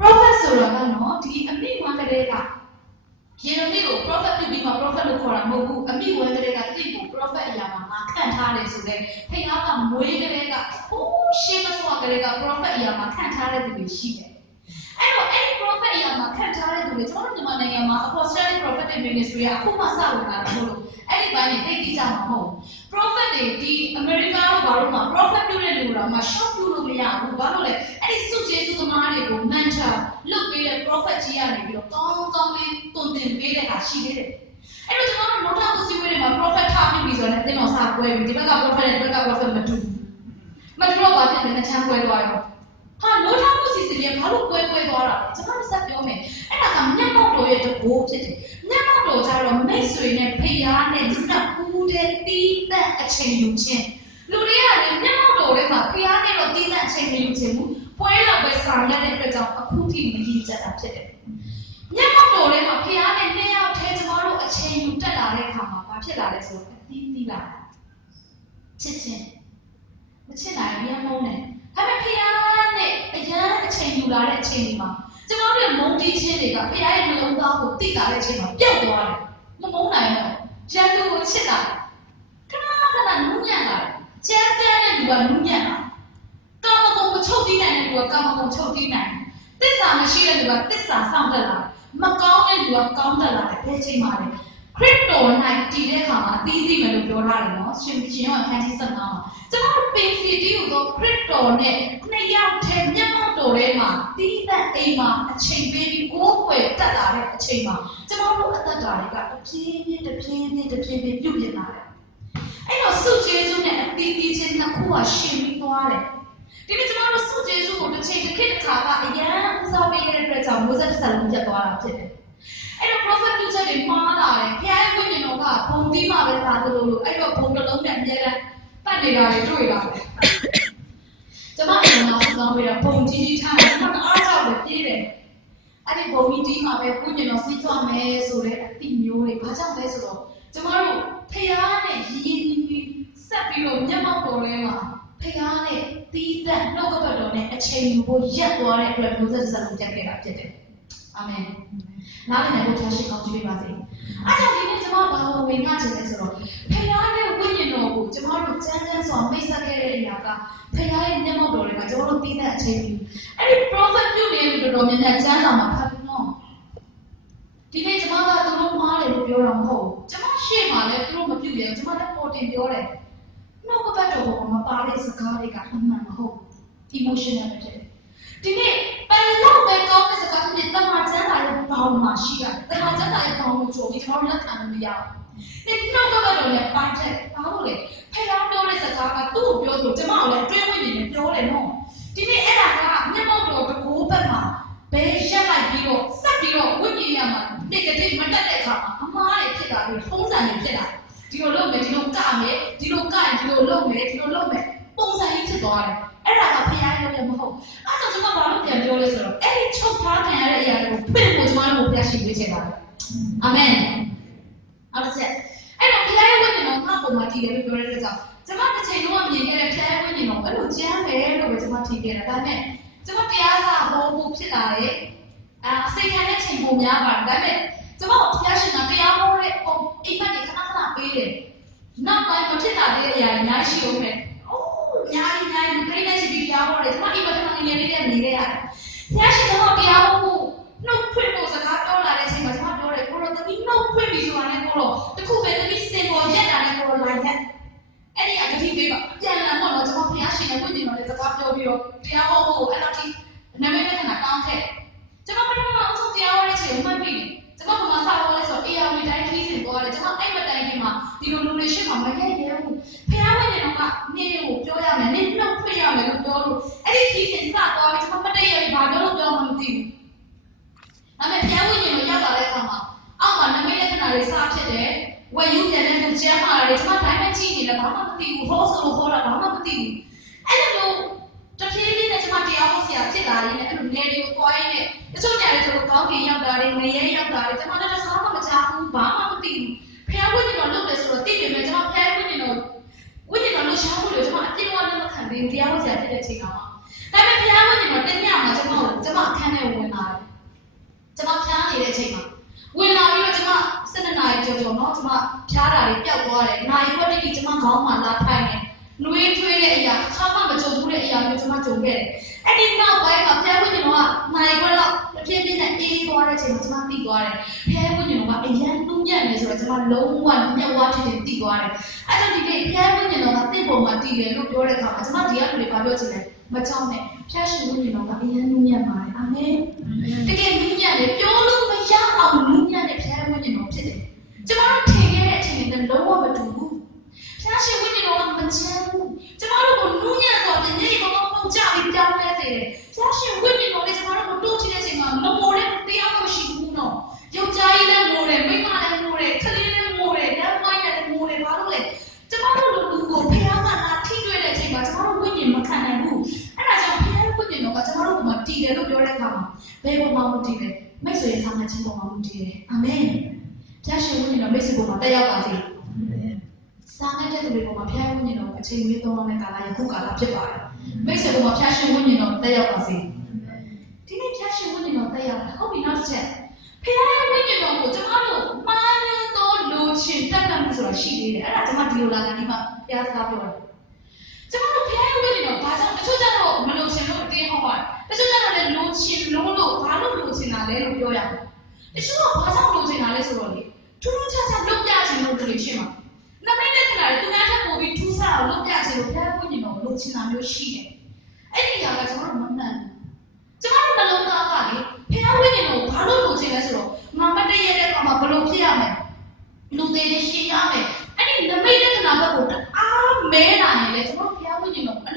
prophet ဆိုတာကနော်ဒီအမိဝမ်းတဲ့ကယေရမိကို prophet ပြုပြီးမှ prophet လို့ခေါ်တာမဟုတ်ဘူးအမိဝမ်းတဲ့ကတိကို prophet အရာမှာငါခန့်ထားတယ်ဆိုတဲ့ဖခင်ကမွေးကလေးကဟိုးရှေးမစွာကလေးက prophet အရာမှာခန့်ထားတဲ့သူတွေရှိတယ်အဲ့တော့အဲ့ဒီ prophet အရာမှာခန့်ထားတဲ့သူတွေကျွန်တော်တို့မြန်မာနိုင်ငံမှာ apostolic prophetic ministry ကအခုမှစဝင်လာတာမဟုတ်လို့အဲ့ဒီဘိုင်းတွေသိသိကြမှာမဟုတ် prophet တွေဒီ America တို့ဘာလို့မှ prophet ပြုတဲ့လူတော့မှ short ပြုလို့မရဘူးဘာလို့လဲအဲ့ဒီစုကျေးဇူးသမားတွေကို mentor လုပ်ပေးတဲ့ prophet ကြီးကနေပြီးတော့ကောင်းလေးတုံ့တင်ပေးတဲ့ဟာရှိသေးတယ်အဲ့တော့ကျွန်တော်တို့နောက်ထပ်စီဝေးတွေမှာ prophet ထားပြီးဆိုတော့အတင်းတော်စာပွဲပြီးဒီဘက်က prophet နဲ့ဒီဘက်က prophet မတူတော့ဘာဖြစ်လဲအချမ်းပွဲသွားရောဟာနောက်ထပ်စီစီတွေဘာလို့ပွဲသွားတာလဲကျွန်တော်ဆက်ပြောမယ်အဲ့ဒါကမျက်မှောက်တော်ရဲ့တကိုးဖြစ်တယ်မျက်မှောက်တော်ကြတော့မိတ်ဆွေနဲ့ဖယားနဲ့လူနဲ့ပူးတဲ့တီးတဲ့အချိန်ယူခြင်းလူတွေကလည်းမျက်မှောက်တော်ထဲမှာဖယားနဲ့တော့တီးတဲ့အချိန်မယူခြင်းဘူးပွဲတော့ပဲဆောင်ရတဲ့အတွက်ကြောင့်အခုထိမရည်ကြတာဖြစ်တယ်မျက်မှောက်တော်ထဲမှာဖယားနဲ့နှစ်ယောက်ထဲကျွန်တော်တို့အချိန်ယူတက်လာတဲ့အခါမှာဘာဖြစ်လာလဲဆိုတော့အသီးသီးလာချစ်ချင်းမချစ်နိုင်ဘူးမုန်းတယ်ဒါပေမဲ့ဖယားနဲ့အရန်အချိန်ယူလာတဲ့အချိန်ဒီမှာကျွန်တော်တို့မုန်းတီးခြင်းတွေကဖယားရဲ့နှလုံးသားကိုတိလာတဲ့အချိန်မှာပျောက်သွားတယ်မမုန်းနိုင်တော့ရန်သူကိုချစ်လာခဏနူးညံ့လာကျန်းတဲ့လူကနူးညံ့လာကာမဂုဏ်ကိုချုပ်တီးနိုင်တဲ့လူကကာမဂုဏ်ချုပ်တီးနိုင်သစ္စာမရှိတဲ့လူကသစ္စာစောင့်တတ်လာ မကောင်းတဲ့လူကကောင်းတတ်လာတယ်ဘယ်ချိန်မှလဲခရစ်တော်၌တည်တဲ့အခါမှာအသီးသီးမယ်လို့ပြောထားတယ်နော်ရှင်ရောခန်းကြီး15မှာကျွန်တော်ပင်စီတီကိုတော့ခရစ်တော်နဲ့နှစ်ယောက်တည်းမျက်မှောက်တော်ထဲမှာတီးတဲ့အိမ်မှာအချိန်ပေးပြီးကိုယ်ွယ်တက်လာတဲ့အချိန်မှာကျွန်တော်တို့အသက်တာတွေကတဖြည်းဖြည်းပြုတ်ပြလာတယ်အဲ့တော့စုကျေးဇူးနဲ့အသီးသီးချင်းနှစ်ခုကရှင်ပြီးသွားတယ်ဒီနေ့ကျွန်တော်တို့စုကျေးဇူးကိုတစ်ချိန်တစ်ခေတ်တစ်ခါကအရန်ဦးစားပေးရတဲ့အတွက်ကြောင့်မျိုးဆက်တစ်ဆက်လုံးပြတ်သွားတာဖြစ်တယ်အဲ့တော့ prophet ပြုချက်တွေမှားလာတယ်ဖျားရဲ့ဝိညာဉ်တော်ကဘုံပြီးမှပဲသာသလိုလိုအဲ့တော့ဘုံတစ်လုံးနဲ့အများအားပတ်နေတာတွေတွေ့လာတယ်ကျွန်မအိမ်မှာဆက်သွားပြီးတော့ဘုံကြီးထားတယ်ကျွန်မအားကြောက်တယ်ပြေးတယ်အဲ့ဒီဘုံကြီးမှာပဲဝိညာဉ်တော်စီးသွားမယ်ဆိုတဲ့အတိမျိုးတွေဘာကြောင့်လဲဆိုတော့ကျွန်တော်တို့ဖျားနဲ့ရင်းဆက်ပြီးတော့မျက်မှောက်တော်ထဲမှာဖျားနဲ့တီးတဲ့နှုတ်ကပတ်တော်နဲ့အချိန်ယူဖို့ရက်သွားတဲ့အတွက်မျိုးဆက်ဆက်လုံးတက်ခဲ့တာဖြစ်တယ်အာမင်နားလည်နိုင်ဖို့ထားရှိကောင်းချီးပေးပါစေအားကြောင့်ဒီနေ့ကျွန်တော်ဘာလို့ဝင်ငှခြင်းလဲဆိုတော့ဖခင်ရဲ့ဝိညာဉ်တော်ကိုကျွန်တော်တို့ကျမ်းစွာမိတ်ဆက်ခဲ့တဲ့အရာကဖခင်ရဲ့မျက်မှောက်တော်တွေကကျွန်တော်တို့သိတဲ့အချိန်ကြီးအဲ့ဒီ prophet ပြုနေတဲ့လူတော်များများကျမ်းစာမှာဖတ်ပြီးတော့ဒီနေ့ကျွန်တော်ကသူတို့မှားတယ်လို့ပြောတာမဟုတ်ဘူးကျွန်တော်ရှေ့မှာလည်းသူတို့မပြုရဘူးကျွန်တော်လည်းပေါ်တင်ပြောတယ်နှုတ်ကပတ်တော်ပေါ်မှာပါတဲ့စကားတွေကအမှန်မဟုတ် emotional ဖြစ်တယ်ဒီနေ့ဘယ်လောက်ပဲကောင်းတဲ့စကားတွေတမန်ကျမ်းစာရဲ့ဘောင်မှာရှိရတယ်။တမန်ကျမ်းစာရဲ့ဘောင်ကိုကြိုပြီးကျွန်တော်လက်ခံလို့မရဘူး။ဒီနှုတ်ကပတ်တော်နဲ့ပိုင်းချက်ဘာလို့လဲ။ဖေတော်ပြောတဲ့စကားကသူ့ကိုပြောဆိုကျွန်မကိုလည်းတွင်းဝင်နေတယ်ပြောတယ်နော်။ဒီနေ့အဲ့ဒါကမျက်မှောက်တော်တကူဘက်မှာဘယ်ရက်လိုက်ပြီးတော့စက်ပြီးတော့ဝိညာဉ်ရမှာ negative မတက်တဲ့အခါမှာအမှားတွေဖြစ်တာတွေပုံစံတွေဖြစ်တာဒီလိုလုပ်မယ်ဒီလိုကမယ်ဒီလိုကရင်ဒီလိုလုပ်မယ်ဒီလိုလုပ်မယ်ပုံစံကြီးဖြစ်သွားတယ်။အဲ့ဒါကဖခင်ရဲ့မဟုတ်အဲ့တော့ကျွန်မဘာလို့ပြန်ပြောလဲဆိုတော့အဲ့ဒီချုပ်ထားခံရတဲ့အရာတွေကိုပြည့်ဖို့ကျွန်တော်တို့ဖျက်ရှိပေးချင်ပါတယ်အာမင်အဲ့ဒါဆက်အဲ့တော့ဖခင်ရဲ့ဝိညာဉ်တော်ငါ့ပုံမှာတည်တယ်လို့ပြောရတဲ့ကြောင့်ကျွန်မတစ်ချိန်လုံးကမြင်ခဲ့တဲ့ဖခင်ရဲ့ဝိညာဉ်တော်အဲ့လိုကျမ်းပဲလို့ပဲကျွန်မထင်ခဲ့တာဒါနဲ့ကျွန်မတရားစာဟောဖို့ဖြစ်လာတယ်စိတ်ခံတဲ့ချိန်ပုံများပါတယ်ဒါပေမဲ့ကျွန်မဖခင်ရှင်ကတရားဟောတဲ့ပုံအိမ်မက်တွေခဏခဏပေးတယ်နောက်ပိုင်းမဖြစ်လာတဲ့အရာအများကြီးရှိဦးမယ်ညာပြိနေစီတရားဟောတယ်ကျွန်မအိမ်မှာကျွန်တော်ငယ်လေးတည်းနေခဲ့ရတယ်။ဖျားရှင်ကတော့တရားဟောဖို့နှုတ်ဖွင့်ဖို့စကားပြောလာတဲ့အချိန်မှာကျွန်မပြောတယ်ကိုရောသမီးနှုတ်ဖွင့်ပြီးဆိုတာနဲ့ကိုရောတခုပဲသမီးစင်ပေါ်ရက်တာနဲ့ကိုရောလိုက်ရက်။အဲ့ဒီအကတိပေးပါပြန်လာတော့ကျွန်မဖျားရှင်ရဲ့ဝိညာဉ်တော်နဲ့စကားပြောပြီးတော့တရားဟောဖို့အဲ့လိုတိနာမည်နဲ့ခဏကောင်းခဲ့။ကျွန်မပထမဆုံးတရားဟောတဲ့အချိန်မှတ်မိတယ်။ကျွန်မကမှစဟောလဲဆိုတော့ AR တိုင်းခီးစဉ်ပေါ်တယ်ကျွန်မအဲ့မတိုင်ခင်မှာဒီလိုလူတွေရှင်းမှာမခဲ့ရဘူး။ဖျားဝိညာဉ်တော်ကနေကိုပြောရမယ်နေနှုတ်ဖွင့်ရမယ်လို့ပြောလို့အဲ့ဒီခီးစဉ်စသွားပြီးကျွန်မမတည့်ရပြီးဘာပြောလို့ပြောမှမသိဘူး။ဒါပေမဲ့ဖျားဝိညာဉ်တော်ရောက်လာတဲ့အခါမှာအောက်မှာနာမည်လက္ခဏာတွေစဖြစ်တယ်။ဝယ်ယူပြန်တဲ့ကျမ်းမာတွေကျွန်မတိုင်းမကြည့်နေတယ်ဘာမှမသိဘူးဟောဆိုလို့ဟောတာဘာမှမသိဘူး။အဲ့လိုတဖြည်းဖြည်းနဲ့ကျွန်မတရားဟောဆရာဖြစ်လာရင်းနဲ့အဲ့လိုနေတွေကိုတွားရင်းနဲ့တချို့ညတွေကျွန်တော်ကောင်းကင်ရောက်တာတွေငရဲရောက်တာတွေကျွန်မလည်းတစ်ခါမှမကြားဘူးဘာမှမသိဘူး။ဖျားဝိညာဉ်တော်လုပ်တယ်ဆိုတော့သိတယ်မယ်ကျွန်မဖျားဝိညာဉ်တော်ဝိညာဉ်တော်လို့ရှားဖို့လို့ကျွန်မအပြည့်အဝနဲ့မခံသေးဘူးတရားဟောဆရာဖြစ်တဲ့အချိန်မှာဒါပေမဲ့ဘုရားဝိညာဉ်တော်တညမှာကျွန်မအခန်းထဲဝင်လာတယ်ကျွန်မဖျားနေတဲ့အချိန်မှာဝင်လာပြီးတော့ကျွန်မ7 နာရီကျော်ကျော်နော်ကျွန်မဖျားတာတွေပျောက်သွားတယ်နာရီဝက်တိတိကျွန်မခေါင်းမှာလာထိုင်တယ်နှွေးထွေးတဲ့အရာအခါမှမကြုံဘူးတဲ့အရာမျိုးကျွန်မကြုံခဲ့တယ်အဲ့ဒီနောက်ပိုင်းမှာဘုရားဝိညာဉ်တော်ကနာရီဝက်လောက်တစ်ပြည့်ပြည့်နဲ့အေးသွားတဲ့အချိန်မှာကျွန်မသိသွားတယ်ဘုရားဝိညာဉ်တော်ကအရန်နှူးညံ့နေဆိုတော့ကျွန်မလုံးဝမျက်ဝါးဖြစ်ဖြစ်သိသွားတယ်အဲ့တော့ဒီနေ့ဘုရားဝိညာဉ်တော်ကတင့်ပေါ်မှာတည်တယ်လို့ပြောတဲ့အခါမှာကျွန်မဒီကလူတွေဘာပြောချင်လဲမကြောက်နဲ့ဖျားရှင်ဝိညာဉ်တော်ကအရန်နှူးညံ့ပါတယ်အာမင်တကယ်နှူးညံ့တယ်ပြောလို့မရအောင်နှူးညံ့တဲ့ဖျားဝိညာဉ်တော်ဖြစ်တယ်ကျွန်တော်တို့ထင်ခဲ့တဲ့အချိန်နဲ့လုံးဝမတူဘူးဖျားရှင်ဝိညာဉ်တော်ကမချမ်းဘူးကျွန်တော်တို့ကိုနှူးညံ့တော့ဒီနေ့ဘောပုံကြပြီးပြောင်းလဲစေတယ်ဖျားရှင်ဝိညာဉ်တော်ကကျွန်တော်တို့ကိုတိုးချတဲ့အချိန်မှာမမိုးတဲ့တရားမရှိဘူးနော်ယောက်ျားကြီးလည်းမိုးတယ်မိန်းမလည်းမိုးတယ်ကလေးလည်းမိုးတယ်လက်ဝိုင်းလည်းမိုးတယ်ဘာလို့လဲကျွန်တော်တို့လူကိုဖျားကလာထိတွေ့တဲ့အချိန်မှာကျွန်တော်တို့ဝိညာဉ်မခံနိုင်ဘူးအဲ့ဒါကြောင့်ဖျားဝိညာဉ်တော်ကကျွန်တော်တို့ကတည်တယ်လို့ပြောတဲ့အခါမှာဘယ်ပုံမှမတည်လဲမိတ်ဆွေရဲ့ဆာမချင်းပုံမှမတည်တယ်အာမင်ဖျားရှင်ဝိညာဉ်တော်မိတ်ဆွေပုံမှာတက်ရောက်ပါစေစာငတ်တဲ့သူတွေပေါ်မှာဖျားဝိညာဉ်တော်အချိန်ဝေးသုံးရမယ့်ကာလရခုကာလဖြစ်ပါတယ်မိတ်ဆွေပေါ်မှာဖျားရှင်ဝိညာဉ်တော်တက်ရောက်ပါစေဒီနေ့ဖျားရှင်ဝိညာဉ်တော်တက်ရောက်ဟုတ်ပြီနောက်တစ်ချက်ဖျားဝိညာဉ်တော်ကိုကျွန်တော်တို့မာနသောလူချင်းတက်မှတ်မှုဆိုတာရှိသေးတယ်အဲ့ဒါကျွန်မဒီလိုလာတယ်ဒီမှာဖျားစကားပြောတယ်ကျွန်တော်တို့ဖျားဝိညာဉ်တော်ဘာကြောင့်တချို့ကျတော့မလို့ရှင်လို့အတင်းဟောပါတယ်တချို့ကျတော့လည်းလူချင်းလုံးလို့ဘာလို့လူချင်းလာလဲလို့ပြောရတယ် ရှုကဘာကြောင့်လုပ်ချင်တာလဲဆိုတော့လေထူးထူးခြားခြားလုပ်ပြချင်လို့တွေရှင်းမှာနမိတ်နဲ့ခဏလေသူများထပ်ပို့ပြီးထူးဆန်းအောင်လုပ်ပြချင်လို့ဘုရားဝိညာဉ်တော်ကိုလုပ်ချင်တာမျိုးရှိတယ်အဲ့ဒီအရာကကျွန်တော်တို့မမှန်ဘူးကျွန်တော်တို့နှလုံးသားကလေဘုရားဝိညာဉ်တော်ကိုဘာလို့လုပ်ချင်လဲဆိုတော့ငါမတည့်ရတဲ့အခါမှာဘယ်လိုဖြစ်ရမလဲလူသေးတွေရှင်းရမယ်အဲ့ဒီနမိတ်နဲ့ခဏဘက်ကိုအားမဲလာနေလေကျွန်တော်ဘုရားဝိညာဉ်တော်အ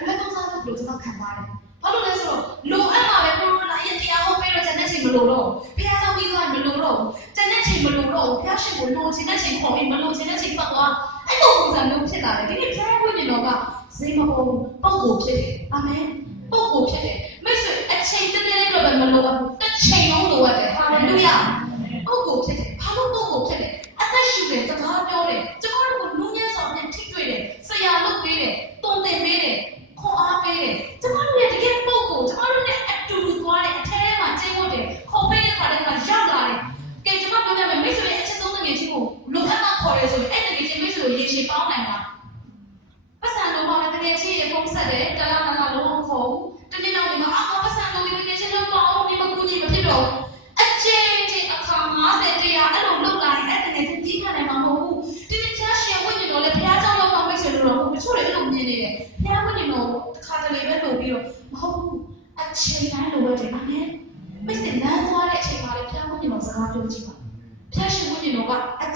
လွတ်သုံးစားလို့ကျွန်တော်ခံပါတယ်ဘာလို့လဲဆိုတော့လိုအပ်မှာပဲတို့လာရင်တရားဟောပေးတော့ကျန်တဲ့ချိန်မလို့တော့ဘုရားတော်ပြီးသွားမလို့တော့ကျန်တဲ့ချိန်မလို့တော့ဘုရားရှင်ကိုလိုချင်တဲ့ချိန်ခေါ်ပြီးမလိုချင်တဲ့ချိန်ပတ်သွားအဲ့လိုပုံစံမျိုးဖြစ်လာတယ်ဒီနေ့ဘုရားဝိညာဉ်တော်ကဇေမဘုံပုံကိုဖြစ်တယ်အာမင်ပုံကိုဖြစ်တယ်မိတ်ဆွေအချိန်တည်းတည်းတော့ပဲမလိုဘူးတစ်ချိန်လုံးလိုရတယ်ဟာလေလုယာပုံကိုဖြစ်တယ်ဘာလို့ပုံကိုဖြစ်တယ်အသက်ရှူတယ်စကားပြောတယ်ကျွန်တော်တို့ကလူမျိုးဆောင်နဲ့ထိတွေ့တယ်ဆရာလုပ်ပေးတယ်တုံသင်ပေးတယ်ခေါ်အားပေးတယ်ကျွန်တော်တို့ရဲ့တကယ်ပုံကိုကျွန်တော်တို့နဲ့အတူတူသွားတယ်အထဲထဲမှာကျင်းဖို့တယ်ခေါ်ပေးတဲ့ခါတိုင်းမှာရောက်လာတယ်ကဲကျွန်တော်ပြောပြမယ်မိတ်ဆွေရဲ့အချက်သုံးငယ်ချင်းကိုလုံခတ်မှခေါ်ရဲဆိုရင်အဲ့ဒီငယ်ချင်းမိတ်ဆွေကိုရေရှည်ပေါင်းနိုင်လားပတ်စံလုံးမှာတကယ်ချင်းရေပုံဆက်တယ်တလားမလားလုံးခေါ်တနေ့နောက်ဒီမှာပတ်စံလုံးဒီငယ်ချင်းလုံးပေါင်းဒီမကူကြီးမဖြစ်တော့အချင်းချင်းအခါ50တရားအဲ့လိုလုပ်လာရင်အဲ့ဒီငယ်ချင်းကြီးခံနိုင်မှာမဟုတ်ဘူးဒီနေ့ချားရှင်ဝိညာဉ်တော်လည်းဘုရားကြောင့်လောက်မှမိတ်ဆွေတို့တော့တချို့တွေအဲ့လိုမြင်နေတယ်ဘုရားဝိညာဉ်တော်တစ်ခါတလေပဲလုပ်ပြီးတော့မဟုတ်ဘူးအချိန်တိုင်းလိုပဲတယ်အာမင်မိတ်ဆွေလမ်းသွားတဲ့အချိန်မှာလည်းဘုရားဝိညာဉ်တော်စကားပြောကြည့်ပါဘုရားရှင်ဝိညာဉ်တော်က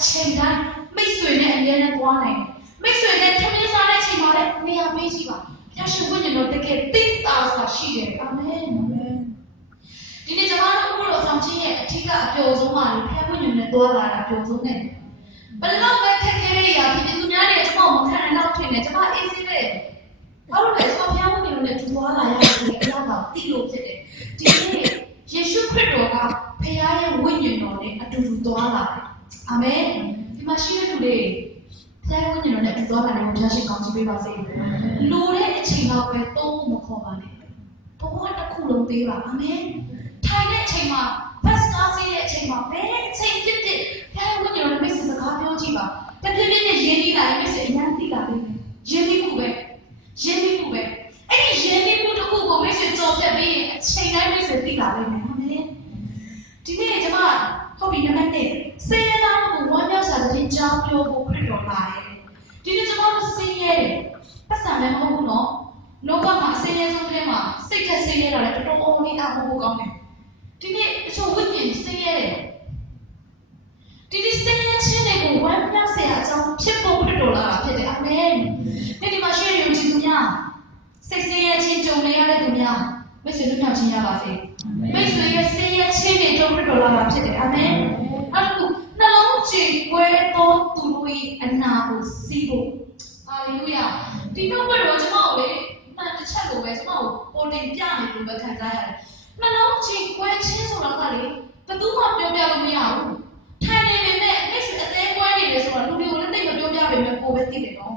အချိန်တိုင်းမိတ်ဆွေနဲ့အမြဲတမ်းသွားနိုင်တယ်မိတ်ဆွေနဲ့ထမင်းစားတဲ့အချိန်မှာလည်းနေရာပေးကြည့်ပါဘုရားရှင်ဝိညာဉ်တော်တကယ်သိတာဆိုတာရှိတယ်အာမင်ဒီနေ့ကျွန်တော်တို့ဘုရားဆောင်ခြင်းရဲ့အထက်ကအပျော်ဆုံးပါလေဘုရားဝိညာဉ်နဲ့သွားလာတာပျော်ဆုံးတယ်ဘယ်တော့ပဲခက်ခဲလေးရာဖြစ်သူများနဲ့ကျွန်တော်မခံနိုင်တော့ထင်တယ်ကျွန်တော်အေးဆေးပဲဘာလို့လဲဆိုတော့ဘုရားဝိညာဉ်နဲ့တူသွားလာရတဲ့အရာကတိလို့ဖြစ်တယ်ဒီနေ့ယေရှုခရစ်တော်ကဘုရားရဲ့ဝိညာဉ်တော်နဲ့အတူတူသွားလာတယ်အာမင်ဒီမှာရှိတဲ့လူတွေဘုရားဝိညာဉ်တော်နဲ့အတူသွားလာတယ်ဘုရားရှိခိုးကြည့်ပေးပါစေလူတဲ့အချိန်တော့ပဲသုံးဖို့မခေါ်ပါနဲ့ဘဝတစ်ခုလုံးပေးပါအာမင်ထိုင်တဲ့အချိန်မှာဘတ်ကားစီးတဲ့အချိန်မှာဘယ်အချိန်ဖြစ်ဖြစ်ဘုရားဝိညာဉ်တော်နဲ့မိတ်ဆွေစကားပြောကြည့်ပါတပြည့်ပြည့်နဲ့ရင်းနှီးလာရင်မိတ်ဆွေအများကြီးလာပြီရင်းနှီးမှုပဲအဲ့ဒီရင်းနှီးမှုတစ်ခုကိုမိတ်ဆွေကြော်ဖြတ်ပြီးရင်အချိန်တိုင်းမိတ်ဆွေသိလာလိမ့်မယ်အာမင်ဒီနေ့ကျွန်မဟုတ်ပြီနံပါတ်1စေရနာကိုဝမ်းမြောက်စွာသင်ကြားပြောဖို့ခရစ်တော်လာတယ်ဒီနေ့ကျွန်တော်တို့စင်ရဲတယ်ပတ်စံလည်းမဟုတ်ဘူးနော်လောကမှာအစင်းရဲဆုံးထဲမှာစိတ်ထက်စင်းရဲတာလည်းတော်တော်လေးအားကိုကောင်းတယ်ဒီနေ့အချို့ဝိညာဉ်စင်းရဲတယ်ဒီနေ့စင်းရဲခြင်းတွေကိုဝမ်းမြောက်စရာအကြောင်းဖြစ်ဖို့ခရစ်တော်လာတာဖြစ်တယ်အာမင်ဒီမှာရှိတဲ့ယုံကြည်သူများစိတ်စင်းရဲခြင်းကြုံနေရတဲ့သူများမိတ်ဆွေတို့ညှောက်ခြင်းရပါစေမိတ်ဆွေရဲ့စင်းရဲခြင်းတွေကြုံခရစ်တော်လာတာဖြစ်တယ်အာမင်အခုနှလုံးကြည်ွယ်သောသူတို့၏အနာကိုစီးဖို့ဟာလေလုယာဒီတော့ဘယ်လိုကျွန်တော်လေမှန်တစ်ချက်လိုပဲကျွန်တော်ပေါ်တင်ပြနေလို့ပဲခံစားရတယ်နှလုံးကြည်ွယ်ခြင်းဆိုတာကလေဘယ်သူမှပြောပြလို့မရဘူးထိုင်နေပေမဲ့မိတ်ဆွေအသေးကွဲနေတယ်ဆိုတော့လူတွေကိုလည်းသိမပြောပြပေမဲ့ကိုယ်ပဲသိတယ်နော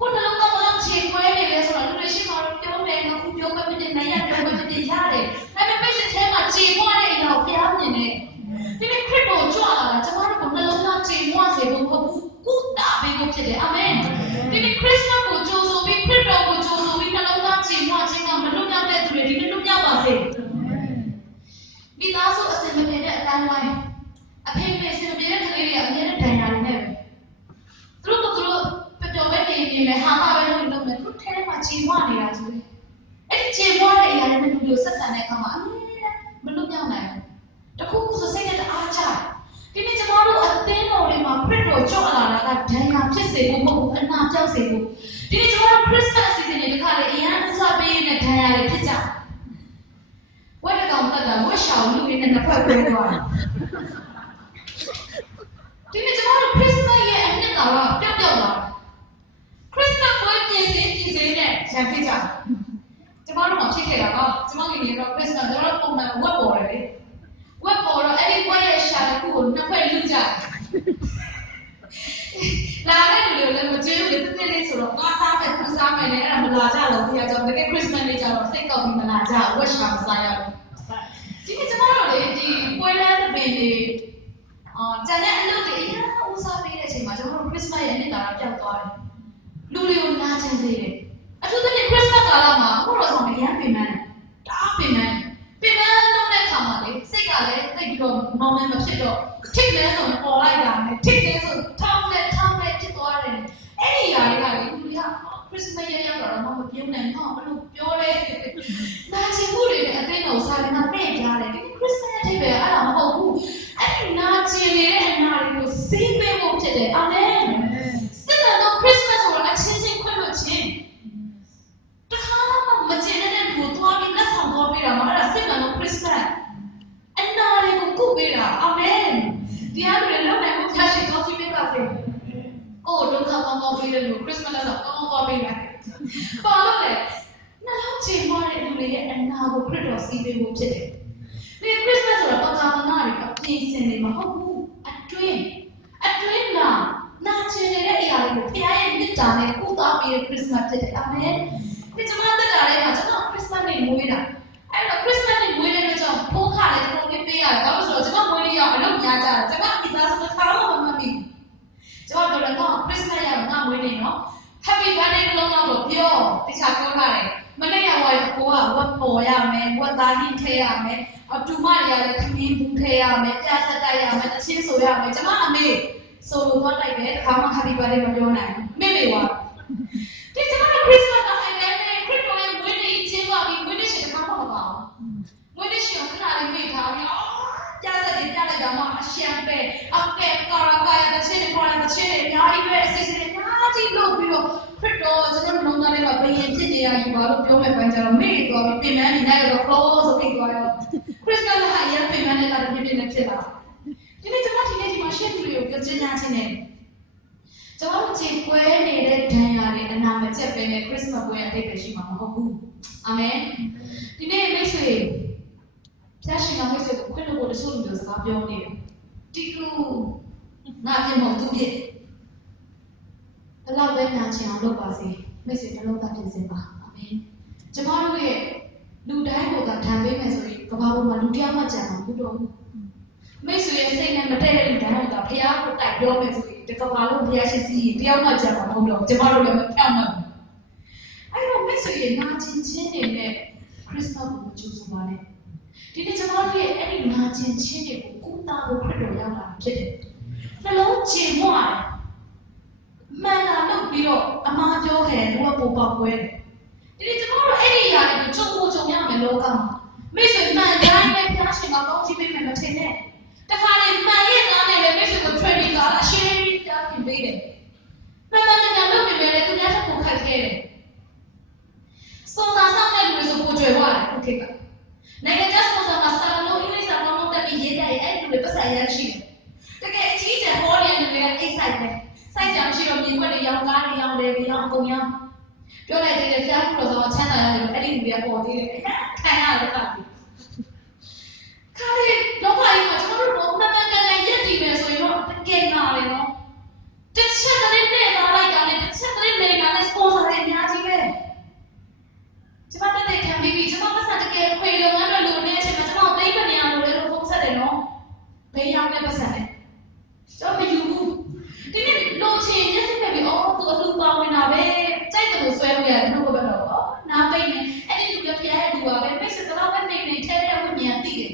်ကိုယ်နှလုံးသားကခြေကွဲနေတယ်ဆိုတော့လူတွေရှိမှတော့ပြောမယ်ငါခုပြောမယ်နဲ့နိုင်ရပြောမယ်နဲ့ရတယ်ဒါပေမဲ့မိတ်ဆွေထဲမှာခြေပွားတဲ့အရာကိုဘုရားမြင်တယ်ဒီနေ့ခရစ်တော်ကြွလာတာကျွန်တော်တို့နှလုံးသားခြေပွားစေဖို့မဟုတ်ဘူးကုသပေးဖို့ဖြစ်တယ်အာမင်ဒီနေ့ခရစ်တော်ကိုကြိုးဆိုပြီးခရစ်တော်ကိုကြိုးဆိုပြီးနှလုံးသားခြေပွားခြင်းကမလွတ်မြောက်တဲ့သူတွေဒီနေ့လွတ်မြောက်ပါစေမိသားစုအစင်မပြေတဲ့အတိုင်းဝိုင်းအဖေမေစင်ပြေတဲ့ကလေးတွေအမြဲတမ်းဒဏ်ရာတွေနဲ့ပဲသူတို့တော်ပဲနေနေမယ်ဟာမပဲလို့လုပ်မယ်သူထဲထဲမှာခြေပွားနေတာကြီးအဲ့ဒီခြေပွားတဲ့အရာတွေနဲ့လူတွေဆက်ဆံတဲ့အခါမှာအမြဲတမ်းမလွတ်မြောက်နိုင်ဘူးတခုခုဆိုစိတ်နဲ့အားချဒီနေ့ကျွန်တော်တို့အသင်းတော်တွေမှာခရစ်တော်ကြွလာတာကဒဏ်ရာဖြစ်စေဖို့မဟုတ်ဘူးအနာပြောက်စေဖို့ဒီနေ့ကျွန်တော်တို့ခရစ်စမတ်စီစဉ်တဲ့ခါလေအရန်အစားပေးနေတဲ့ဒဏ်ရာတွေဖြစ်ကြဝတ်ကောင်တက်တာဝတ်ရှောင်းလူတွေနဲ့တစ်ဖက်ပြေးသွားတယ်ဒီနေ့ကျွန်တော်တို့ခရစ်စမတ်ရဲ့အနှစ်သာရပျောက်လာခရစ်စမတ်ပွဲပြင်ဆင်နဲ့ရံဖြစ်ကြကျွန်တော်တို့မှဖြစ်ခဲ့တာကကျွန်မငယ်ငယ်တော့ခရစ်စမတ်ကျွန်တော်တို့ပုံမှန်ဝတ်ပေါ်တယ်လေဝက်ပေါ်တော့အဲ့ဒီပွဲရဲ့ရှာတစ်ခုကိုနှစ်ဖက်လူကြလာတဲ့လူတွေလည်းမကြည့်ဘူးတစ်နေ့လေးဆိုတော့ကားစားမယ်ခန်းစားမယ်နဲ့အဲ့ဒါမလာကြတော့ဒီကကြောင့်တကယ်ခရစ်စမတ်နေ့ကျတော့စိတ်ကောက်ပြီးမလာကြဝက်ရှာမစားရဘူးဒီနေ့ကျွန်တော်တို့လေဒီပွဲလမ်းတစ်ပင်တွေကျန်တဲ့အလုပ်တွေအရင်ကဦးစားပေးတဲ့အချိန်မှာကျွန်တော်တို့ခရစ်စမတ်ရဲ့နေ့တာပျောက်သွားတယ်လူတွေကိုနာကျင်စေတယ်အထူးသဖြင့်ခရစ်စမတ်ကာလမှာဘုရားဆောင်အရန်ပင်ပန်းတားပင်ပန်းလုပ်တဲ့အခါမှာလေစိတ်ကလည်းသိပြီး တော့မောင်မဖြစ်တော့ထိတ်လဲဆိုပေါ်လိုက်တာနဲ့ထိတ်လဲဆိုထောင်းလဲဖြစ်သွားတယ်အဲ့ဒီຢာတွေကလေလူတွေကခရစ်စမတ်ရက်ရောက်တော့မပြုံးနိုင်တော့ဘလို့ပြောလဲနာကျင်မှုတွေနဲ့အသိတော်စာကနာပြည့်ကြတယ်ဒီခရစ်စမတ်အထိပ်ပဲအဲ့ဒါမဟုတ်ဘူးအဲ့ဒီနာကျင်နေတဲ့အနာတွေကိုစီးပေးဖို့ဖြစ်တယ်အာမင်စစ်တော်ခရစ်စမတ်ဆိုတာအချင်းချင်းခွင့်လို့ချင်းတခါမှမကျင်တဲ့လူကိုတွားပြီးလက်ဆောင်သွားပေးတာမှာအဲ့ဒါစစ်တော်ခရစ်စမတ်အနာတွေကိုကုပေးတာအာမင်ဒီအားတွေလုံးနိုင်ဖို့ဖျားရှိတော်ကြည့်ပေးပါစေကိုဒုက္ခကောင်းပေးတဲ့လူခရစ်စမတ်လက်ဆောင်ကောင်းသွားပေးတယ်ပါလို့လေနှလုံးချေမွားတဲ့လူတွေရဲ့အနာကိုခရစ်တော်စီးပေးဖို့ဖြစ်တယ်ဒီခရစ်စမတ်ဆိုတာပကာမနာတွေအပြည့်စင်နေမှာဟုတ်ဘူးအတွင်းနာကျင်နေတဲ့အရာတွေကိုဖျားရဲ့မြစ်တာနဲ့ကုသပေးတဲ့ခရစ်စမတ်ဖြစ်တယ်အာမင်ဒီကျွန်တော်တက်လာတဲ့မှာကျွန်တော်ခရစ်စမတ်နေ့မွေးတာအဲ့တော့ခရစ်စမတ်နေ့မွေးတဲ့အတွက်ကြောင့်ဖိုးခါလည်းကျွန်တော်ပေးရတယ်ဘာလို့ဆိုတော့ကျွန်တော်မွေးနေ့ရောက်အလုပ်များကြတယ်ကျွန်တော်မိသားစုတစ်ခါမှမမှတ်မိဘူးကျွန်တော်တို့လည်းခရစ်စမတ်ရောက်ငါမွေးနေ့နော် Happy birthday လုံးတော့ပြောတခြားပြောထားတယ်မနေ့ကကိုကဝတ်ပေါ်ရမယ်ဝတ်သားကြီးထဲရမယ်အတူမရလည်းခမင်းဘူးထဲရမယ်ပြတ်တက်ရမယ်တချင်းဆိုရမယ်ကျွန်မအမေဆိုလို့သွားလိုက်တယ်တခါမှ Happy birthday မပြောနိုင်ဘူးမေမေကဒီကျွန်တော်ခရစ်စမတ်ကအဲ့ဒါနဲ့ခရစ်တော်ရဲ့မွေးနေ့ကျင်းပပြီးမွေးနေ့ရှင်တခါမှမပါဘူးမွေးနေ့ရှင်ခဏလေးမေ့ထားပြီးပြတ်တက်ပြလိုက်တာမှအရှမ်းပဲအကဲကာရတချင်းခေါ်လာတချင်းအများကြီးပဲအစစ်စစ်အများကြီးလုပ်ပြီးတော့ခရစ်တော်ကျွန်တော်လုံးသားတွေကဘယင်ဖြစ်နေရယူပါလို့ပြောမဲ့ပိုင်းကျတော့မေ့သွားပြီးပြင်ပန်းနေလိုက်တော့ close ဆိုပြီးသွားရောခရစ်တော်ကရပြင်ပန်းနေတာပြပြနေဖြစ်လာဒီနေ့ကျွန်တော်ဒီနေ့ဒီမှာရှင်းသူတွေကိုပြောချင်တာချင်းနေကျွန်တော်ကြည်ပွဲနေတဲ့ဒဏ်ရာတွေအနာမကျက်ပဲနဲ့ခရစ်စမတ်ပွဲအတိတ်ပဲရှိမှာမဟုတ်ဘူးအာမင်ဒီနေ့မိတ်ဆွေဖျားရှင်ကမိတ်ဆွေကိုခွင့်လို့တချို့လူတွေစကားပြောနေတယ်တီလူငါပြင်မသူဖြစ်ဘလောက်ပဲနာချင်အောင်လုပ်ပါစေမိတ်ဆွေတစ်လုံးသားပြင်စင်ပါအာမင်ကျမတို့ရဲ့လူတိုင်းကိုကဓာတ်ပေးမယ်ဆိုရင်ကဘာပေါ်မှာလူတရားမှကြံမှာမဟုတ်တော့ဘူးမိတ်ဆွေရဲ့စိတ်နဲ့မတည့်တဲ့လူတိုင်းကဘုရားကိုတိုက်ပြောမယ်ဆိုရင်ဒီကဘာလုံးဘုရားရှိစီတရားမှကြံမှာမဟုတ်တော့ကျမတို့လည်းမဖြောင့်မှန်ဘူးအဲ့တော့မိတ်ဆွေရဲ့နာကျင်ခြင်းတွေနဲ့ခရစ်စမတ်ကိုကြိုးစားပါနဲ့ဒီနေ့ကျွန်တော်တို့ရဲ့အဲ့ဒီနာကျင်ခြင်းတွေကိုကုသဖို့ခရစ်တော်ရောက်လာဖြစ်တယ်နှလုံးချေမွားတယ်မှန်တာလုပ်ပြီးတော့အမှားပြောခဲ့တယ်ဘုရားပေါ်ပေါက်ပွဲတယ်ဒီနေ့ကျွန်တော်တို့အဲ့ဒီຢာတွေကိုချုပ်ဖို့ချုပ်ရမယ်လောကမှာမိတ်ဆွေမှန်တိုင်းနဲ့ဖျားရှင်ကကောင်းချီးပေးမယ်မထင်နဲ့တခါလေမှန်ရဲ့နားနဲ့လည်းမိတ်ဆွေကို training ကအရှင်းကြီးပြပြင်ပေးတယ်မှန်တယ်လုပ်ပြီးလည်းသူများတက်ကိုခတ်ခဲ့တယ်စောတာဆောင်တဲ့လူတွေဆိုပိုကြွယ်သွားတယ်โอเคကနိုင်ငံခြားစပွန်ဆာမှာစာလုံးအင်္ဂလိပ်စာကောင်းကောင်းတက်ပြီးရေးကြတယ်အဲ့ဒီလိုပတ်စံရရှိတယ်တကယ်အကြီးကျယ်ဟောတယ်လူတွေကအိတ်ဆိုင်ပဲစိုက်ကြမရှိတော့မြေခွက်တွေရောင်းကားတွေရောင်းတယ်ရောင်းအကုန်ရောင်းပြောလိုက်တယ်ဖျားခုတော့ချမ်းသာရတယ်အဲ့ဒီလူတွေကပေါ်သေးတယ်ခံရတယ်တာခါရီလောကကြီးမှာကျွန်တော်တို့မှန်မှန်ကန်ကန်ရက်တည်မယ်ဆိုရင်တော့တကယ်နာတယ်နော်တစ်ချက်တည်းနဲ့သားလိုက်တာနဲ့တစ်ချက်တည်းနဲ့ကလည်းစပွန်ဆာတွေအများကြီးပဲကျွန်မတက်တဲ့ခံပြီးကျွန်မပတ်စံတကယ်ခွေလုံငန်းတွေလိုနေတဲ့အချိန်မှာကျွန်တော်သိမနေအောင်လို့လည်းဖုန်းဆက်တယ်နော်ဘေးရောက်တဲ့ပတ်စံနဲ့ကျွန်တော်မယူဘူးဒီနေ့လိုချင်ရက်စစ်နေပြီးသူအလှူပေါင်းနေတာပဲကြိုက်တယ်လို့ဆွဲလို့ရတယ်နှုတ်ကပတ်တော့နားပိတ်နေအဲ့ဒီလူကဖျားရတဲ့လူကပဲမိတ်ဆွေကတော့ပဲနေထဲထဲဝိညာဉ်သိတယ်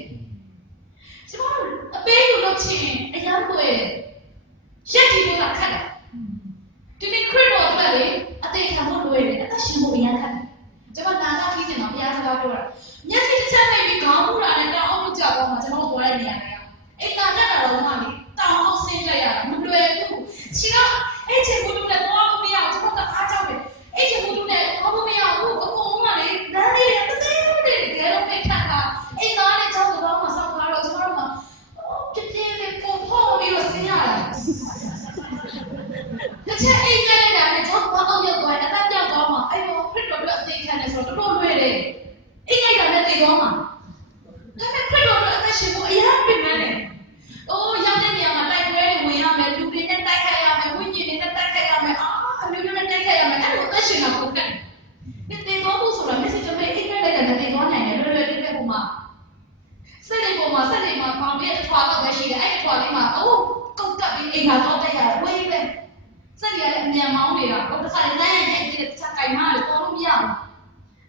ကျွန်တော်အပေးယူလို့ချင်အရန်ပွေရက်တီလို့ခတ်တယ်ဒီနေ့ခရစ်တော်အတွက်လေအသေးခံဖို့လွယ်တယ်အသက်ရှင်ဖို့အရန်ခတ်တယ်ကျွန်တော်နာတာပြီးတင်တော့ဘုရားစကားပြောတာမျက်စိတစ်ချက်နဲ့ပြီးခေါင်းမူတာနဲ့တောင်းအောင်ကြောက်တော့မှကျွန်တော်ပေါ်ရတဲ့နေရာတွေကအိမ်သာတက်တာတော့မှလေတောင်းအောင်ဆင်းလိုက်ရတာမလွယ်ဘူးချီတော့အဲ့ချိန်ဘူးလို့လည်းတော့မရအောင်ကျွန်တော်ကအားကြောက်တယ်အဲ့ချိန်ဘူးလို့လည်းတော့မရဘူးအကုန်လုံးကလေလမ်းလေးတသေးသေးလေးတကယ်တော့ဖိတ်ခတ်တာအိမ်သားနဲ့ကြောက်တော့မှဆောက်ထားတော့ကျွန်တော်တို့ကပြင်းပြင်းလေးပေါ်ပေါ်ပြီးတော့ဆင်းရတယ်တစ်ချက်အိမ်ကလေးကလည်းကျွန်တော်တော့ရောက်သွားတယ်အသက်ကြောက်တော့မှအဲ့တော့ခရစ်တော်တို့အသေးခံတယ်ဆိုတော့တော်လွယ်တယ်အိမ်ကလည်းတည်တော့မှဒါပေမဲ့ခရစ်တော်တို့အသက်ရှင်ဖို့အရင်ပြင်မယ်လေအိုးရောက်တဲ့နေရာမှာတိုက်ပွဲတွေဝင်ရမယ်လူတွေနဲ့တိုက်ခိုက်ရမယ်ဝိညာဉ်တွေနဲ့တိုက်ခိုက်ရမယ်အမျိုးမျိုးနဲ့တိုက်ခိုက်ရမယ်အဲ့လိုအသက်ရှင်တာပုံကဒီတေဘောဖို့ဆိုတာမျက်စိတမိတ်အိမ်ကလည်းတည်တော့နိုင်တယ်လွယ်လွယ်လေးပဲပုံမှာစက်တွေပေါ်မှာပေါင်းပြီးတစ်ထွာတော့ပဲရှိတယ်အဲ့ဒီထွာလေးမှာအိုးကုတ်တက်ပြီးအိမ်မှာတော့တက်ရတယ်ဝေးပဲစက်တွေကလည်းအမြန်မောင်းနေတာတော့တစ်ခါလည်းလမ်းရဲ့အဲ့ဒီတစ်ချက်ကြိုင်မှလည်းပေါ်လို့မရဘူး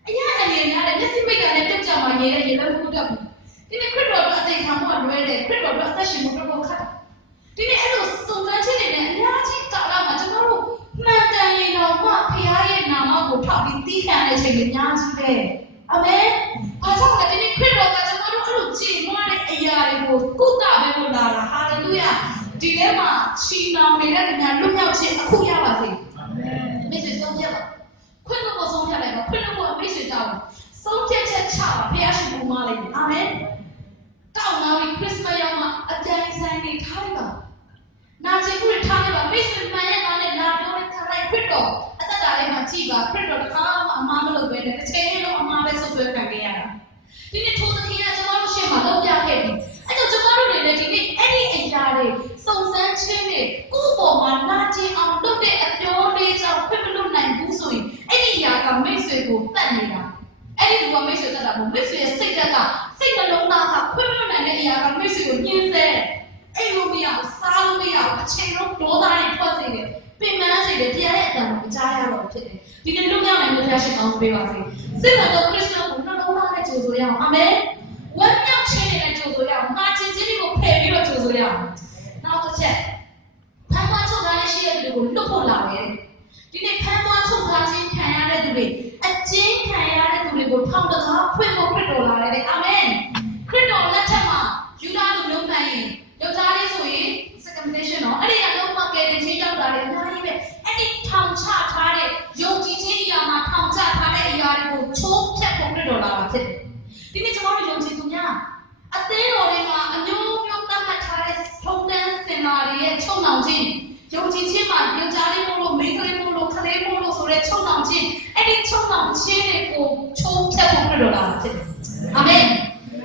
အရင်အနေနဲ့လည်းမျက်စိမိတ်ကလည်းပြုတ်ကြမှာနေတဲ့ရေလည်းမဟုတ်တော့ဘူး ဒီနေ့ခရစ်တော်အသေးခံမှုလွဲတယ်ခရစ်တော်အသက်ရှင်မှုတော့ခတ်ဒီနေ့အဲ့လိုစုံစမ်းခြင်းတွေနဲ့အများကြီးကာလမှာကျွန်တော်တို့မှန်တယ်ရင်တော့မှဖခင်ရဲ့နာမကိုထောက်ပြီးသိခံတဲ့အချိန်တွေအများကြီးပဲအာမင်အားကြောင့်လည်းဒီနေ့ခရစ်တော်ကကျွန်တော်တို့အဲ့လိုကြည်မွားတဲ့အရာတွေကိုကုသပေးလို့လာတာဟာလေလုယာဒီထဲမှာချီနောင်နေတဲ့လူများလွတ်မြောက်ခြင်းအခုရပါစေအာမင်မိတ်ဆွေဆုံးဖြတ်ပါခွင့်လို့ဆုံးဖြတ်လိုက်ပါခွင့်လို့မိတ်ဆွေတောင်းဆုံးဖြတ်ချက်ချပါဖခင်ရှင်ကိုမလိုက်အာမင်တောင်းလာပြီးခရစ်မတ်ရောက်မှအကြိမ်ဆိုင်နေထားလိုက်ပါနာကျင်မှုတွေထားလိုက်ပါမိတ်ဆွေမှန်ရဲ့နာနဲ့လာပြောတဲ့ခရိုင်ခရစ်တော်အသက်တာလေးမှာကြည်ပါခရစ်တော်တခါမှအမှားမလုပ်ဘဲနဲ့တစ်ချိန်လုံးအမှားပဲဆုပ်ဆွဲခံခဲ့ရတာဒီနေ့ထိုသခင်ကကျွန်တော်တို့ရှေ့မှာလုပ်ပြခဲ့ပြီအဲ့တော့ကျွန်တော်တို့တွေလည်းဒီနေ့အဲ့ဒီအရာတွေစုံစမ်းခြင်းတွေကိုယ့်ပေါ်မှာနာကျင်အောင်လုပ်တဲ့အပြောလေးကြောင့်ဖြစ်မလို့နိုင်ဘူးဆိုရင်အဲ့ဒီအရာကမိတ်ဆွေကိုတတ်နေတာအဲ့ဒီကမိတ်ဆွေတတ်တာမဟုတ်မိတ်ဆွေရဲ့စိတ်ဓာတ်ကစိတ်နှလုံးသားကဖြစ်မလို့နိုင်တဲ့အရာကမိတ်ဆွေကိုညှင်းဆဲအဲ့လိုမရဘူးစားလို့မရဘူးအချိန်လုံးဒေါသတွေထွက်စေတယ်ပင်ပန်းစေတယ်တရားရဲ့အတန်ကိုကြားရတော့ဖြစ်တယ်ဒီနေ့လူများနိုင်လို့ဖျားရှင်ကောင်းပေးပါစေစိတ်တော်ခရစ်တော်ကိုနှလုံးသားနဲ့ကြိုဆိုရအောင်အာမင်ဝမ်းမြောက်ခြင်းနဲ့ကြိုဆိုရအောင်ငါချင်းချင်းကိုဖယ်ပြီးတော့ကြိုဆိုရအောင်နောက်တစ်ချက်ဖန်သွားချုပ်ထားတဲ့ရှိတဲ့လူကိုလွတ်ဖို့လာတယ်ဒီနေ့ဖန်သွားချုပ်ထားခြင်းခံရတဲ့သူတွေအကျဉ်းခံရတဲ့သူတွေကိုထောင်တကားဖွင့်ဖို့ခရစ်တော်လာတယ်အာမင်ခရစ်တော်လက်ထက်မှာယူဒာလူလုံးနိုင်ရင်ယောက်ျားလေးဆိုရင် circumcision နော်အဲ့ဒီအလုံးမကယ်တင်ခြင်းရောက်လာတယ်အများကြီးပဲအဲ့ဒီထောင်ချထားတဲ့ယုံကြည်ခြင်းအရာမှာထောင်ချထားတဲ့အရာတွေကိုချိုးဖျက်ဖို့ခရစ်တော်လာတာဖြစ်တယ်ဒီနေ့ကျွန်တော်တို့ယုံကြည်သူများအသင်းတော်တွေမှာအမျိုးမျိုးသတ်မှတ်ထားတဲ့ထုံးတမ်းစင်မာတွေရဲ့ချုပ်နှောင်ခြင်းယုံကြည်ခြင်းမှာယောက်ျားလေးမို့လို့မိန်းကလေးမို့လို့ကလေးမို့လို့ဆိုတဲ့ချုပ်နှောင်ခြင်းအဲ့ဒီချုပ်နှောင်ခြင်းတွေကိုချိုးဖျက်ဖို့ခရစ်တော်လာတာဖြစ်တယ်အာမင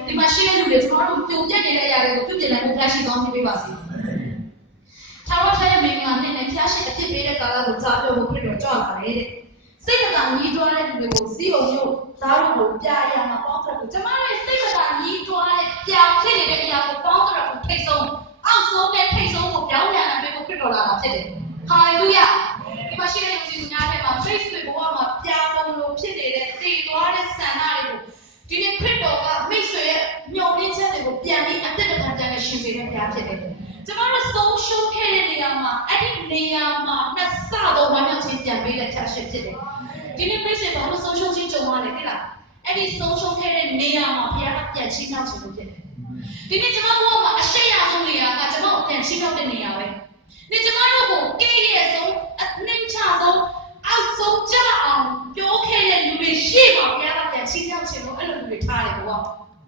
်ဒီမှာရှိတဲ့လူတွေကျွန်တော်တို့ပြုံပြနေတဲ့အရာတွေကိုပြုပြင်နိုင်ဖို့ဖျားရှိကောင်းပေးပါစေ။ထာဝရဘုရားရဲ့မင်္ဂလာနဲ့ဖျားရှိအဖြစ်ပေးတဲ့ကာလကိုကြားပြောဖို့ခရစ်တော်ကြွလာတယ်တဲ့။စိတ်ကသာညီးတွားတဲ့လူတွေကိုစီးအောင်မျိုးသားတို့ကိုပြရမှာပေါင်းတဲ့ကိုကျွန်မတို့စိတ်ကသာညီးတွားတဲ့ပြောင်းဖြစ်နေတဲ့အရာကိုပေါင်းတဲ့ကိုထိတ်ဆုံးအောက်ဆုံးနဲ့ထိတ်ဆုံးကိုပြောင်းပြန်လာပေးဖို့ခရစ်တော်လာတာဖြစ်တယ်။ဟာလေလုယာ။ဒီမှာရှိတဲ့လူများတွေမှာ faith တွေဘဝမှာပြောင်းလို့ဖြစ်နေတဲ့တည်သွားတဲ့ဆန္ဒတွေကိုဒီနေ့ခရစ်တော်ကမိတ်ဆွေရဲ့ညှော်နှင်းချက်တွေကိုပြန်ပြီးအသက်တခါတည်းနဲ့ရှင်စေတဲ့ဘုရားဖြစ်တယ်။ကျွန်တော်တို့ဆုံးရှုံးခဲ့တဲ့နေရာမှာအဲ့ဒီနေရာမှာနှစ်ဆတော့ဝမ်းမြောက်ခြင်းပြန်ပေးတဲ့ချက်ရှိဖြစ်တယ်။ဒီနေ့မိတ်ဆွေဘာလို့ဆုံးရှုံးခြင်းကြုံရတယ်လဲ။အဲ့ဒီဆုံးရှုံးခဲ့တဲ့နေရာမှာဘုရားကပြန်ချင်းနှောက်ခြင်းလို့ဖြစ်တယ်။ဒီနေ့ကျွန်တော်တို့မှာအရှိရဆုံးနေရာကကျွန်တော်ပြန်ချင်းနှောက်တဲ့နေရာပဲ။ဒီကျွန်တော်တို့ကိုကိရဲ့ဆုံးအနှိမ့်ချဆုံးအောက်ဆုံးကြအောင်ပြောခဲ့တဲ့လူတွေရှေ့မှာဘုရားကပြန်ချင်းနှောက်ခြင်းလို့အဲ့လိုလူတွေထားတယ်ဘော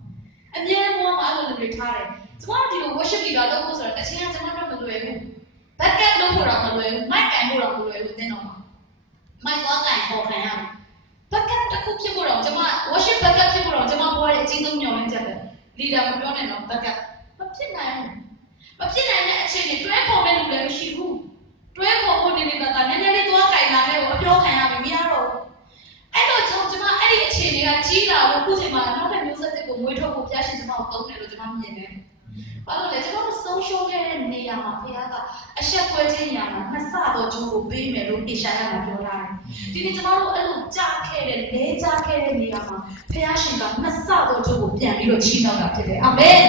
။အမြဲတမ်းအဲ့လိုလူတွေထားတယ်။ကျွန်တော်ဒီလို worship leader လုပ်ဖို့ဆိုတော့တစ်ချိန်ကကျွန်တော်တို့မလွယ်ဘူး။ backup လုပ်ဖို့တော့မလွယ်ဘူး။ mic ကန်ဖို့တော့မလွယ်ဘူးသင်တော့မှာ။ mic သွားကန်ပေါ်ခံရတယ်။ backup တစ်ခုဖြစ်ဖို့တော့ကျွန်မ worship backup ဖြစ်ဖို့တော့ကျွန်မဘဝရဲ့အကြီးဆုံးညှော်လင့်ချက်ပဲ။ leader မပြောနဲ့တော့ backup မဖြစ်နိုင်ဘူး။မဖြစ်နိုင်တဲ့အချိန်တွေတွဲခေါ်မဲ့လူလည်းမရှိဘူး။တွဲခေါ်ဖို့နေနေတာကနည်းနည်းလေးသွားကန်လာတဲ့ကိုအပြောခံရပြီမရတော့ဘူး။အဲ့တော့ကျွန်မအဲ့ဒီအခြေအနေကကြီးလာဖို့ခုချိန်မှာနောက်ထပ်မျိုးဆက်တွေကိုမွေးထုတ်ဖို့ဖျားရှင်ကျွန်မကိုတုံးတယ်လို့ကျွန်မမြင်တယ်။ဘာလို့လဲကျွန်တော်ဆုံးရှုံးခဲ့တဲ့နေရာမှာဘုရားကအဆက်ကွဲခြင်းညာမှာနှစ်ဆတော့ကျွန်တော်ပေးမယ်လို့အေရှာယမှာပြောထားတယ်။ဒီနေ့ကျွန်တော်တို့အဲ့လိုကြားခဲ့တဲ့လဲကြားခဲ့တဲ့နေရာမှာဘုရားရှင်ကနှစ်ဆတော့ကျွန်တော်ပြန်ပြီးတော့ချီးနှောက်တာဖြစ်တယ်။အာမင်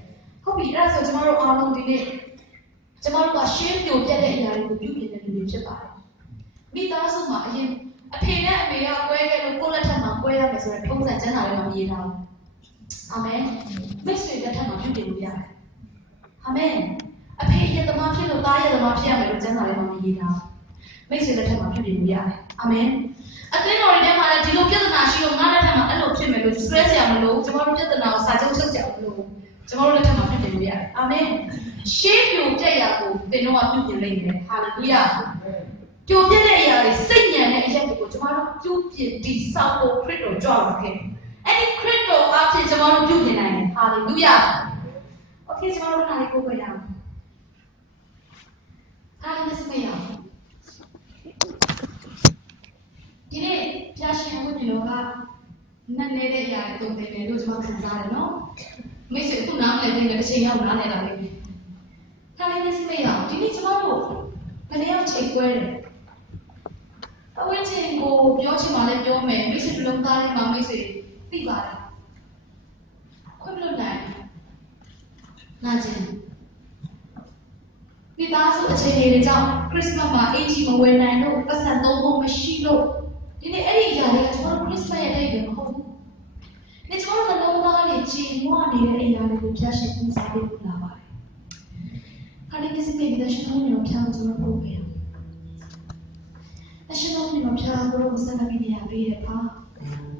။ဟုတ်ပြီအဲ့ဒါဆိုကျွန်တော်တို့အားလုံးဒီနေ့ကျွန်တော်တို့ကရှင်းပြပြတဲ့အရာတွေကိုပြုပြင်တဲ့လူတွေဖြစ်ပါတယ်။မိသားစုမှာအရင်အဖေနဲ့အမေကကွဲခဲ့လို့ကိုယ့်လက်ထက်မှာကွဲရမယ်ဆိုတဲ့ထုံးစံကျမ်းစာတွေမှာမြင်တာ။အာမင်။မိတ်ဆွေလက်ထက်မှာပြုပြင်လို့ရတယ်။အာမင်။အဖေရဲ့သမားဖြစ်လို့သားရဲ့သမားဖြစ်ရမယ်လို့ကျမ်းစာတွေမှာမြင်တာ။မိတ်ဆွေလက်ထက်မှာပြုပြင်လို့ရတယ်။အာမင်။အသင်းတော်တွေထဲမှာလည်းဒီလိုပြဿနာရှိလို့ငါလက်ထက်မှာအဲ့လိုဖြစ်မယ်လို့ stress ရမလို့ကျွန်တော်တို့ပြဿနာကိုစာချုပ်ချုပ်ကြအောင်လို့ကျွန်တော်တို့လက်ထက်မှာပြုပြင်လို့ရတယ်။အာမင်။ရှေးပြိုပြက်ရာကိုသင်တို့ကပြုပြင်လိမ့်မယ်။ဟာလေလုယာ။ကြိုပြတဲ့အရာတွေစိတ်ညံတဲ့အရာတွေကိုကျွန်တော်တို့ပြုပြင်ဒီဆောက်ဖို့ခရစ်တော်ကြွလာခဲ့။အဲ့ဒီခရစ်တော်အဖြစ်ကျွန်တော်တို့ပြုပြင်နိုင်တယ်။ဟာလေလုယာ။ Okay ကျွန်တော်တို့နားလေးကိုပြရအောင်။အားလုံးစမရအောင်။ဒီနေ့ဖျားရှင်ဝိညာဉ်တော်ကနတ်နေတဲ့အရာတွေတုံ့ပြန်တယ်လို့ကျွန်တော်ခံစားရတယ်နော်။မိတ်ဆွေခုနားလည်နေတဲ့အချိန်ရောက်နားလည်လာပြီ။အားလုံးစမရအောင်။ဒီနေ့ကျွန်တော်တို့ဘယ်နေရာချိန်ခွဲတယ်။အဝိဇ္ဇင်ကိုပြောချင်ပါလေပြောမယ်မိတ်ဆွေလုံးသားလေးမှာမိတ်ဆွေသိပါတယ်ခွင့်မလို့နိုင် နာကျင်မိသားစုအခြေအနေတွေကြောင့်ခရစ်စမတ်မှာအင်ဂျီမဝယ်နိုင်လို့ပတ်စံသုံးဖို့မရှိလို့ဒီနေ့အဲ့ဒီအရာတွေကကျွန်တော်တို့ခရစ်စမတ်ရဲ့အိမ်တွေမဟုတ်ဘူး။ဒီကျွန်တော်တို့နှလုံးသားတွေကြည်မွနေတဲ့အရာတွေကိုဖျားရှင်ပူဇော်ပေးလာပါတယ်။ခါလေးကိစ္စတွေတဲ့ရှင်တို့မျိုးဖျားကျွန်တော်ပို့ပေးတယ်။အရှင်တို့မျိုးဖျားကိုစကားကြီးရပေးတယ်ပါ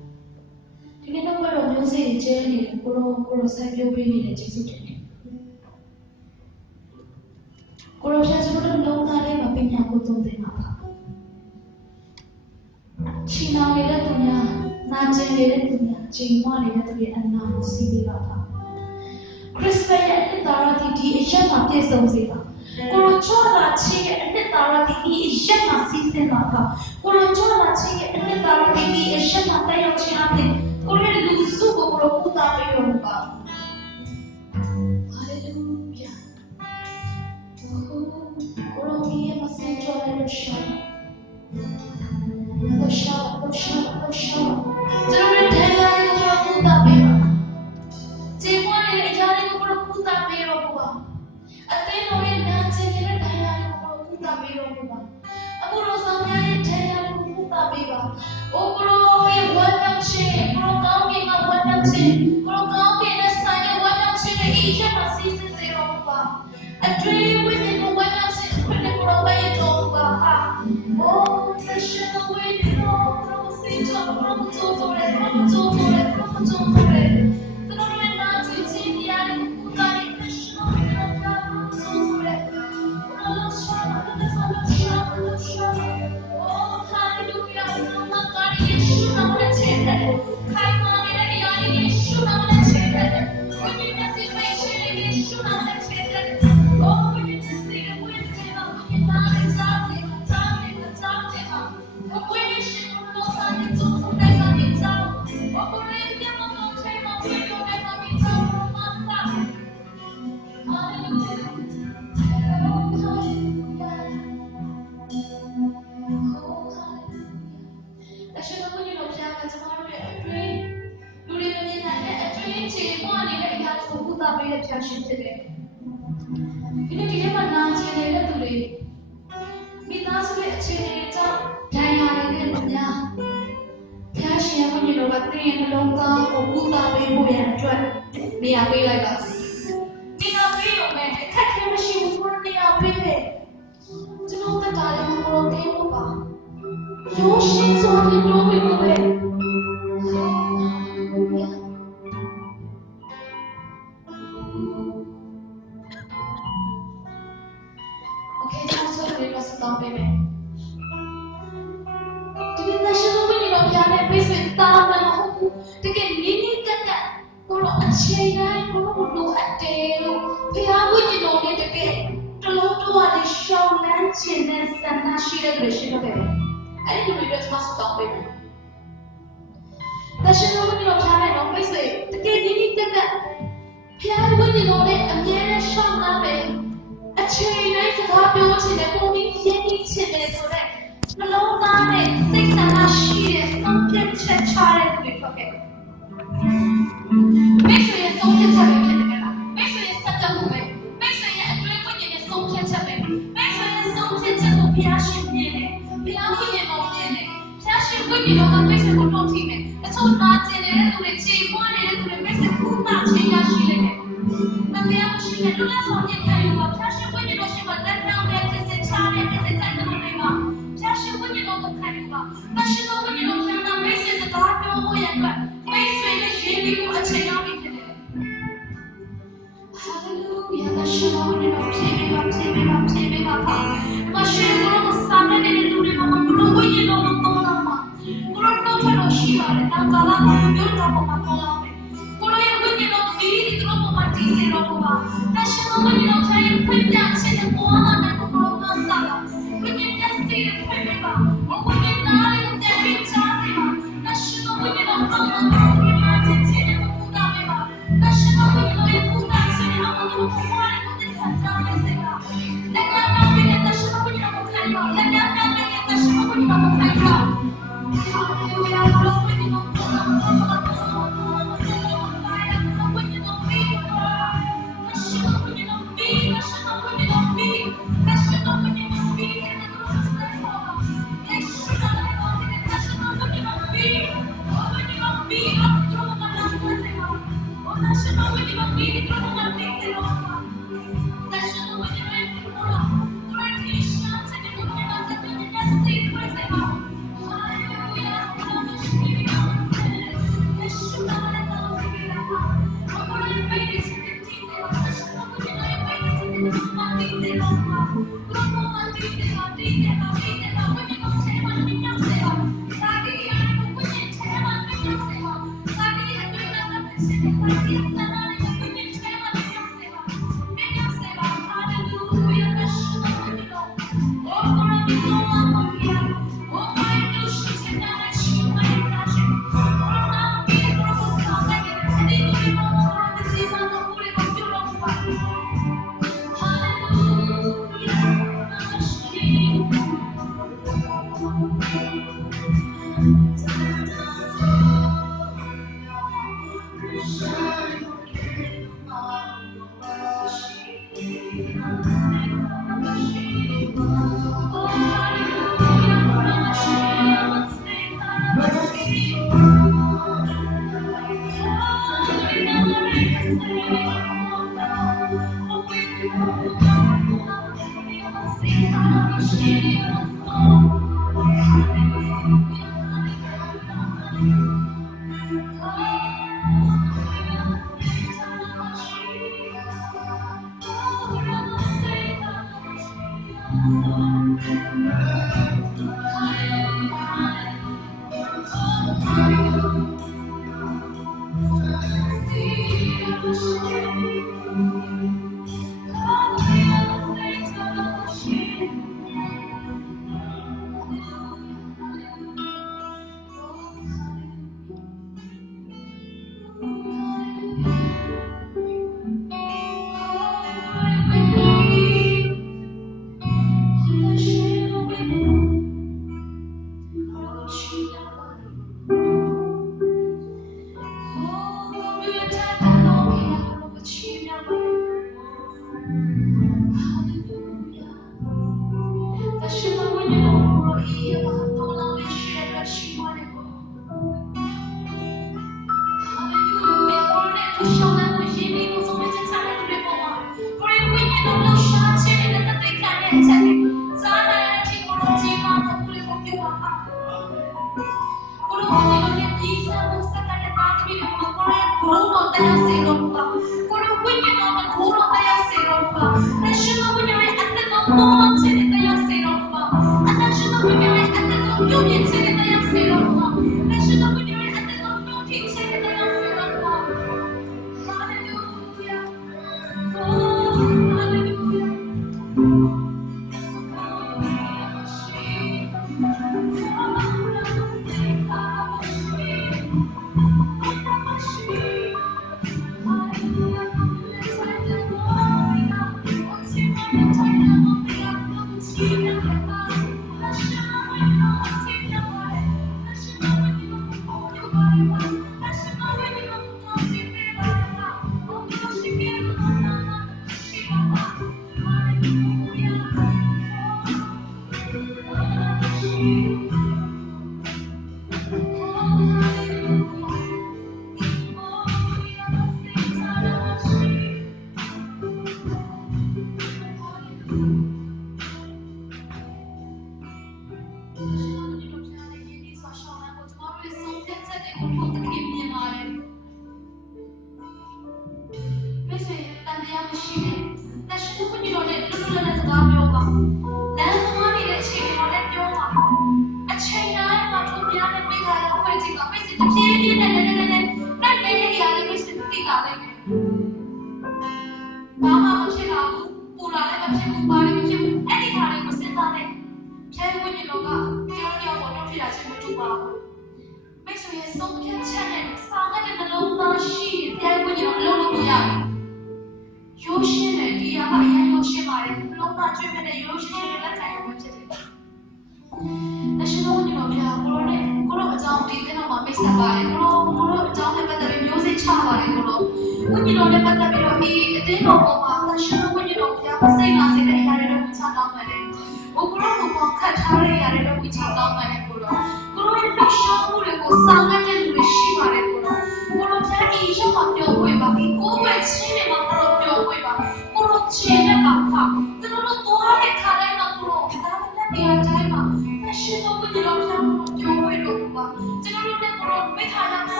။ဒီနေ့တော့မျိုးစေ့ကျဲနေကိုလိုဆက်ပြောပေးနေတဲ့ကျေးဇူးတင်တယ်။ကိုလိုဖျားကျွန်တော်တို့နှလုံးသားထဲမှာပညာကိုသုံးသင်ပါပါ။ချီနောင်နေတဲ့သူများနာကျင်နေတဲ့သူများချိန်မနေတဲ့သူရဲ့အနာကိုစီးပေးပါပါခရစ်စတန်ရဲ့အနှစ်သာရဒီအရက်မှာပြည့်စုံစေပါကိုလိုချောလာချင်းရဲ့အနှစ်သာရဒီအရက်မှာစီးစင်ပါပါကိုလိုချောလာချင်းရဲ့အနှစ်သာရဒီအရက်မှာတက်ရောက်ခြင်းအပြင်ကိုရဲ့လူစုကိုကိုလိုပူတာပေးရပါဟာလေလုယာကိုလိုရဲ့မစံကျော်တဲ့ရှာကျွန်တော်တို့တရားရည်ကိုပူတာပေးပါခြေပွားရဲ့အရာတွေကိုပူတာပေးတော့ပါအသင်းတော်ရဲ့နာကျင်တဲ့တရားတွေကိုပူတာပေးတော့ပါအခုတော့ဆောင်ရတဲ့တရားတွေကိုပူတာပေးပါအိုးကိုရဲ့ဝတ်တောင်းခြင်းကိုကောင်းကင်ကဝတ်တောင်းခြင်းကိုကောင်းကင်နဲ့ဆိုင်ရဲ့ဝတ်တောင်းခြင်းနဲ့အရာမှာစီးစင်စေတော့ပါအတွင်းဝိညာဉ်ကိုဝတ်တောင်းခြင်းကိုလည်းကိုဝတ်ရတော့ပါအိုးဆက်ရှင်တော်ဝိညာဉ်တော်နေရာပေးလိုက်ပါနေရာပေးတော့မယ်အခက်ခဲမရှိဘူးကိုနေရာပေးတယ်ကျွန်တော်တက်တာလည်းမလို့ပေးဖို့ပါရိုးရှင်းစွာပြီးပြောပေးလို့ပဲโอเคကျွန်တော်ဆက်ပြီးတော့စတော့ပေးမယ်ဒီနေ့ရှင်တို့ဝင်တော့ပြန်နေပေးစတာမဟုတ်ဘူးတကယ်လေးလေးကက်ကကိုလိုအချိန်တိုင်းကိုလိုအပ်တယ်လို့ဘုရားဝိညာဉ်တော်နဲ့တကယ်တလုံးတော်ရရှောင်းလန်းခြင်းနဲ့ဆန္ဒရှိတဲ့လူရှိတော့တယ်အဲ့ဒီလူတွေတော့ကျွန်တော်စတော့ပေးမယ်တရှင်တို့ဝင်တော့ပြန်နေတော့ပေးစတကယ်လေးလေးကက်ကဘုရားဝိညာဉ်တော်နဲ့အမြဲတမ်းရှောင်းလန်းမယ်အချိန်တိုင်းစကားပြောခြင်းနဲ့ပုံပြီးရင်းနှီးခြင်းနဲ့ဆိုတဲ့နှလုံးသားနဲ့စိတ်ဆန္ဒရှိတဲ့ဆုံးဖြတ်ချက်ချတဲ့သူတွေဖြစ်ခဲ့မိတ်ဆွေရဲ့ဆုံးဖြတ်ချက်ပဲဖြစ်တယ်လားမိတ်ဆွေရဲ့စက်တက်မှုပဲမိတ်ဆွေရဲ့အတွင်းဝိညာဉ်ရဲ့ဆုံးဖြတ်ချက်ပဲမိတ်ဆွေရဲ့ဆုံးဖြတ်ချက်ကိုဘုရားရှင်မြင်တယ်ဘုရားဝိညာဉ်တော်မြင်တယ်ဘုရားရှင်ဝိညာဉ်တော်ကမိတ်ဆွေကိုတော့ထိမယ်အချို့နာကျင်နေတဲ့သူတွေခြေပွားနေတဲ့သူတွေမိတ်ဆွေကူတာချိန်ရရှိလိမ့်မယ်မတရားမရှိတဲ့လူလက်ဆောင်နဲ့ခံယူပါဘုရားရှင်ဝိညာဉ်တော်ရှင်ကလက်ထောက်နဲ့စစ်စစ်ချတဲ့စစ်စစ်တိုင်းတော်တွေမှာဘုရားရှင်ဝိညာဉ်တော်ကိုခံယူပါဘုရားရှင်ဝိညာဉ်တော်ကမိတ်ဆွေစကားပြောဖို့ရတဲ့မိတ်ဆွေနဲ့ရှင်ဒီကိုအခြေခံပြီးဖြစ်တယ် Hallelujah ဒါရှင်တော်နဲ့ဖြစ်ပြီးပါဖြစ်ပြီးပါဖြစ်ပြီးပါပါဒါရှင်တော်ကိုစာမဲ့တဲ့လူတွေမှာဘုရားဝိညာဉ်တော်ကိုတောင်းလာမှာဘုရားတော်ထလို့ရှိပါတယ်ဒါကလာကိုပြောတာပေါ်မှာတောင်းလာမယ်ဘုရားရဲ့ဝိညာဉ်တော်ဒီတော်ပေါ်မှာတည်စေတော်ပါဒါရှင်တော်ဝိညာဉ်တော်ရဲ့ဖွင့်ပြခြင်းနဲ့ပေါ်လာတဲ့ဘုရားတော်စာလာဝိညာဉ်ရဲ့စီးဖွင့်ပြပါဘုရားနားရဲ့တဲ့ပြချားပါဒါရှင်တော်ဝိညာဉ်တော်တောင်းလာမှာဘုရားခြင်းနဲ့ပူတာပေးပါဒါရှင်တော်ဝိညာဉ်တော်ရဲ့ပူတာခြင်းနဲ့အမှန်ကိုပေါ်လာတဲ့ဆန္ဒနဲ့စေတာလက်နာမည်နဲ့ဒါရှင်တော်ဝိညာဉ်တော်ကိုခံပါလက်နာမည်နဲ့ဒါရှင်တော်ဝိညာဉ်တော်ကိုခံပါHallelujah ဘုရားဝိညာဉ်တော်ကိုတောင်းလာမှာဘုရားဝိညာဉ်တော်ပေးပါဒါရှင်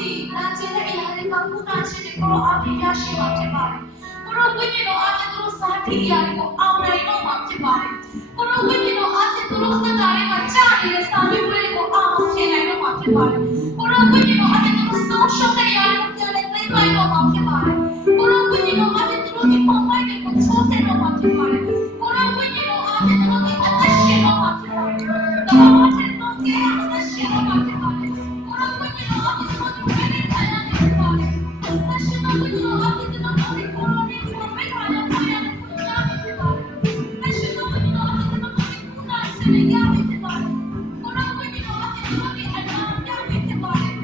ဒီနာကျင်တဲ့အရာတွေကကုသခြင်းတွေကိုအပြည့်ရရှိမှာဖြစ်ပါတယ်ကိုရောဝိညာဉ်တော်အပြင်သူတို့စာတိအရာတွေကိုအောင်နိုင်တော့မှာဖြစ်ပါတယ်ကိုရောဝိညာဉ်တော်အပြင်သူတို့အသက်တာတွေမှာကြာနေတဲ့စာပေတွေကိုအောင်ဖြေနိုင်တော့မှာဖြစ်ပါတယ်ကိုရောဝိညာဉ်တော်အပြင်သူတို့ဆုံးရှုံးတဲ့အရာတွေကိုပြန်လည်သိမ်းပိုက်တော့မှာဖြစ်ပါတယ်ကိုရောဝိညာဉ်တော်အပြင်သူတို့ဒီပုံမိုက်တွေကိုချိုးဆဲတော့မှာဖြစ်ပါတယ်ကိုရောဝိညာဉ်တော်အပြင်သူတို့ဒီအသက်ရှင်တော့မှာဖြစ်ပါတယ်တော်ဘာတဲ့တော့ကဲအသက်ရှင်တော့မှာဖြစ်ပါတယ်ကိုရောဝိညာဉ်တော်အပြင်သူတို့ဒီပြည့်တဲ့ခံရနေဖြစ်ပါတယ်အသက်ရှင်တော့ဝိညာဉ်တော်အပြင်သူတို့ဒီကိုရောဒီကိုမိခါရဖာရတဲ့ကိုရောဖြစ်ပါတယ်အသက်ရှင်တော့ဝိညာဉ်တော်အပြင်သူတို့ဒီကုသခြင်းရပြီဖြစ်ပါတယ်ကိုရောဝိညာဉ်တော်အပြင်သူတို့ဒီအနာရပြီဖြစ်ပါတယ်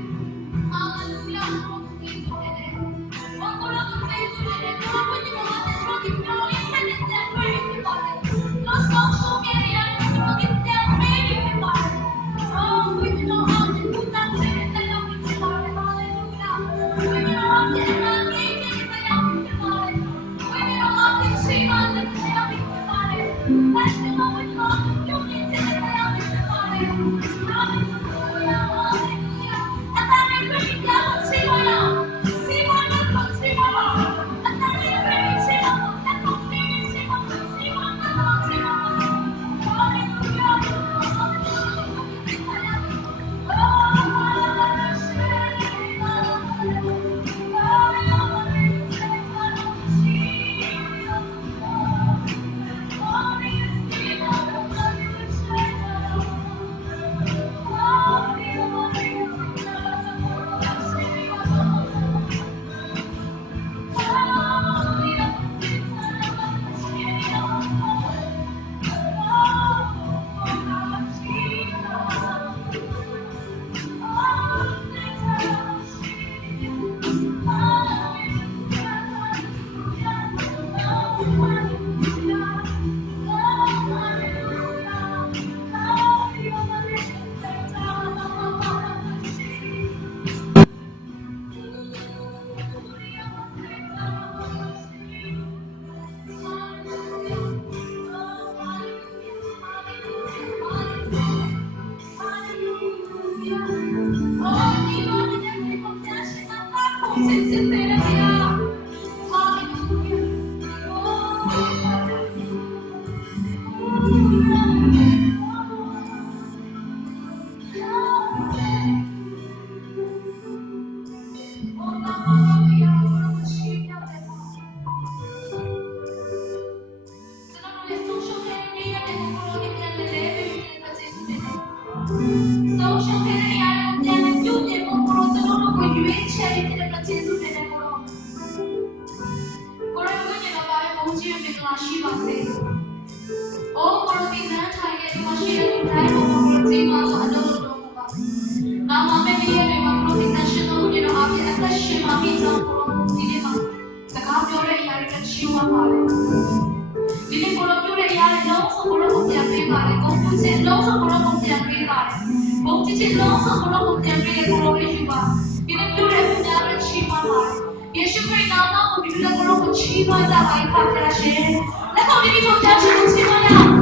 Hallelujah. Let's go,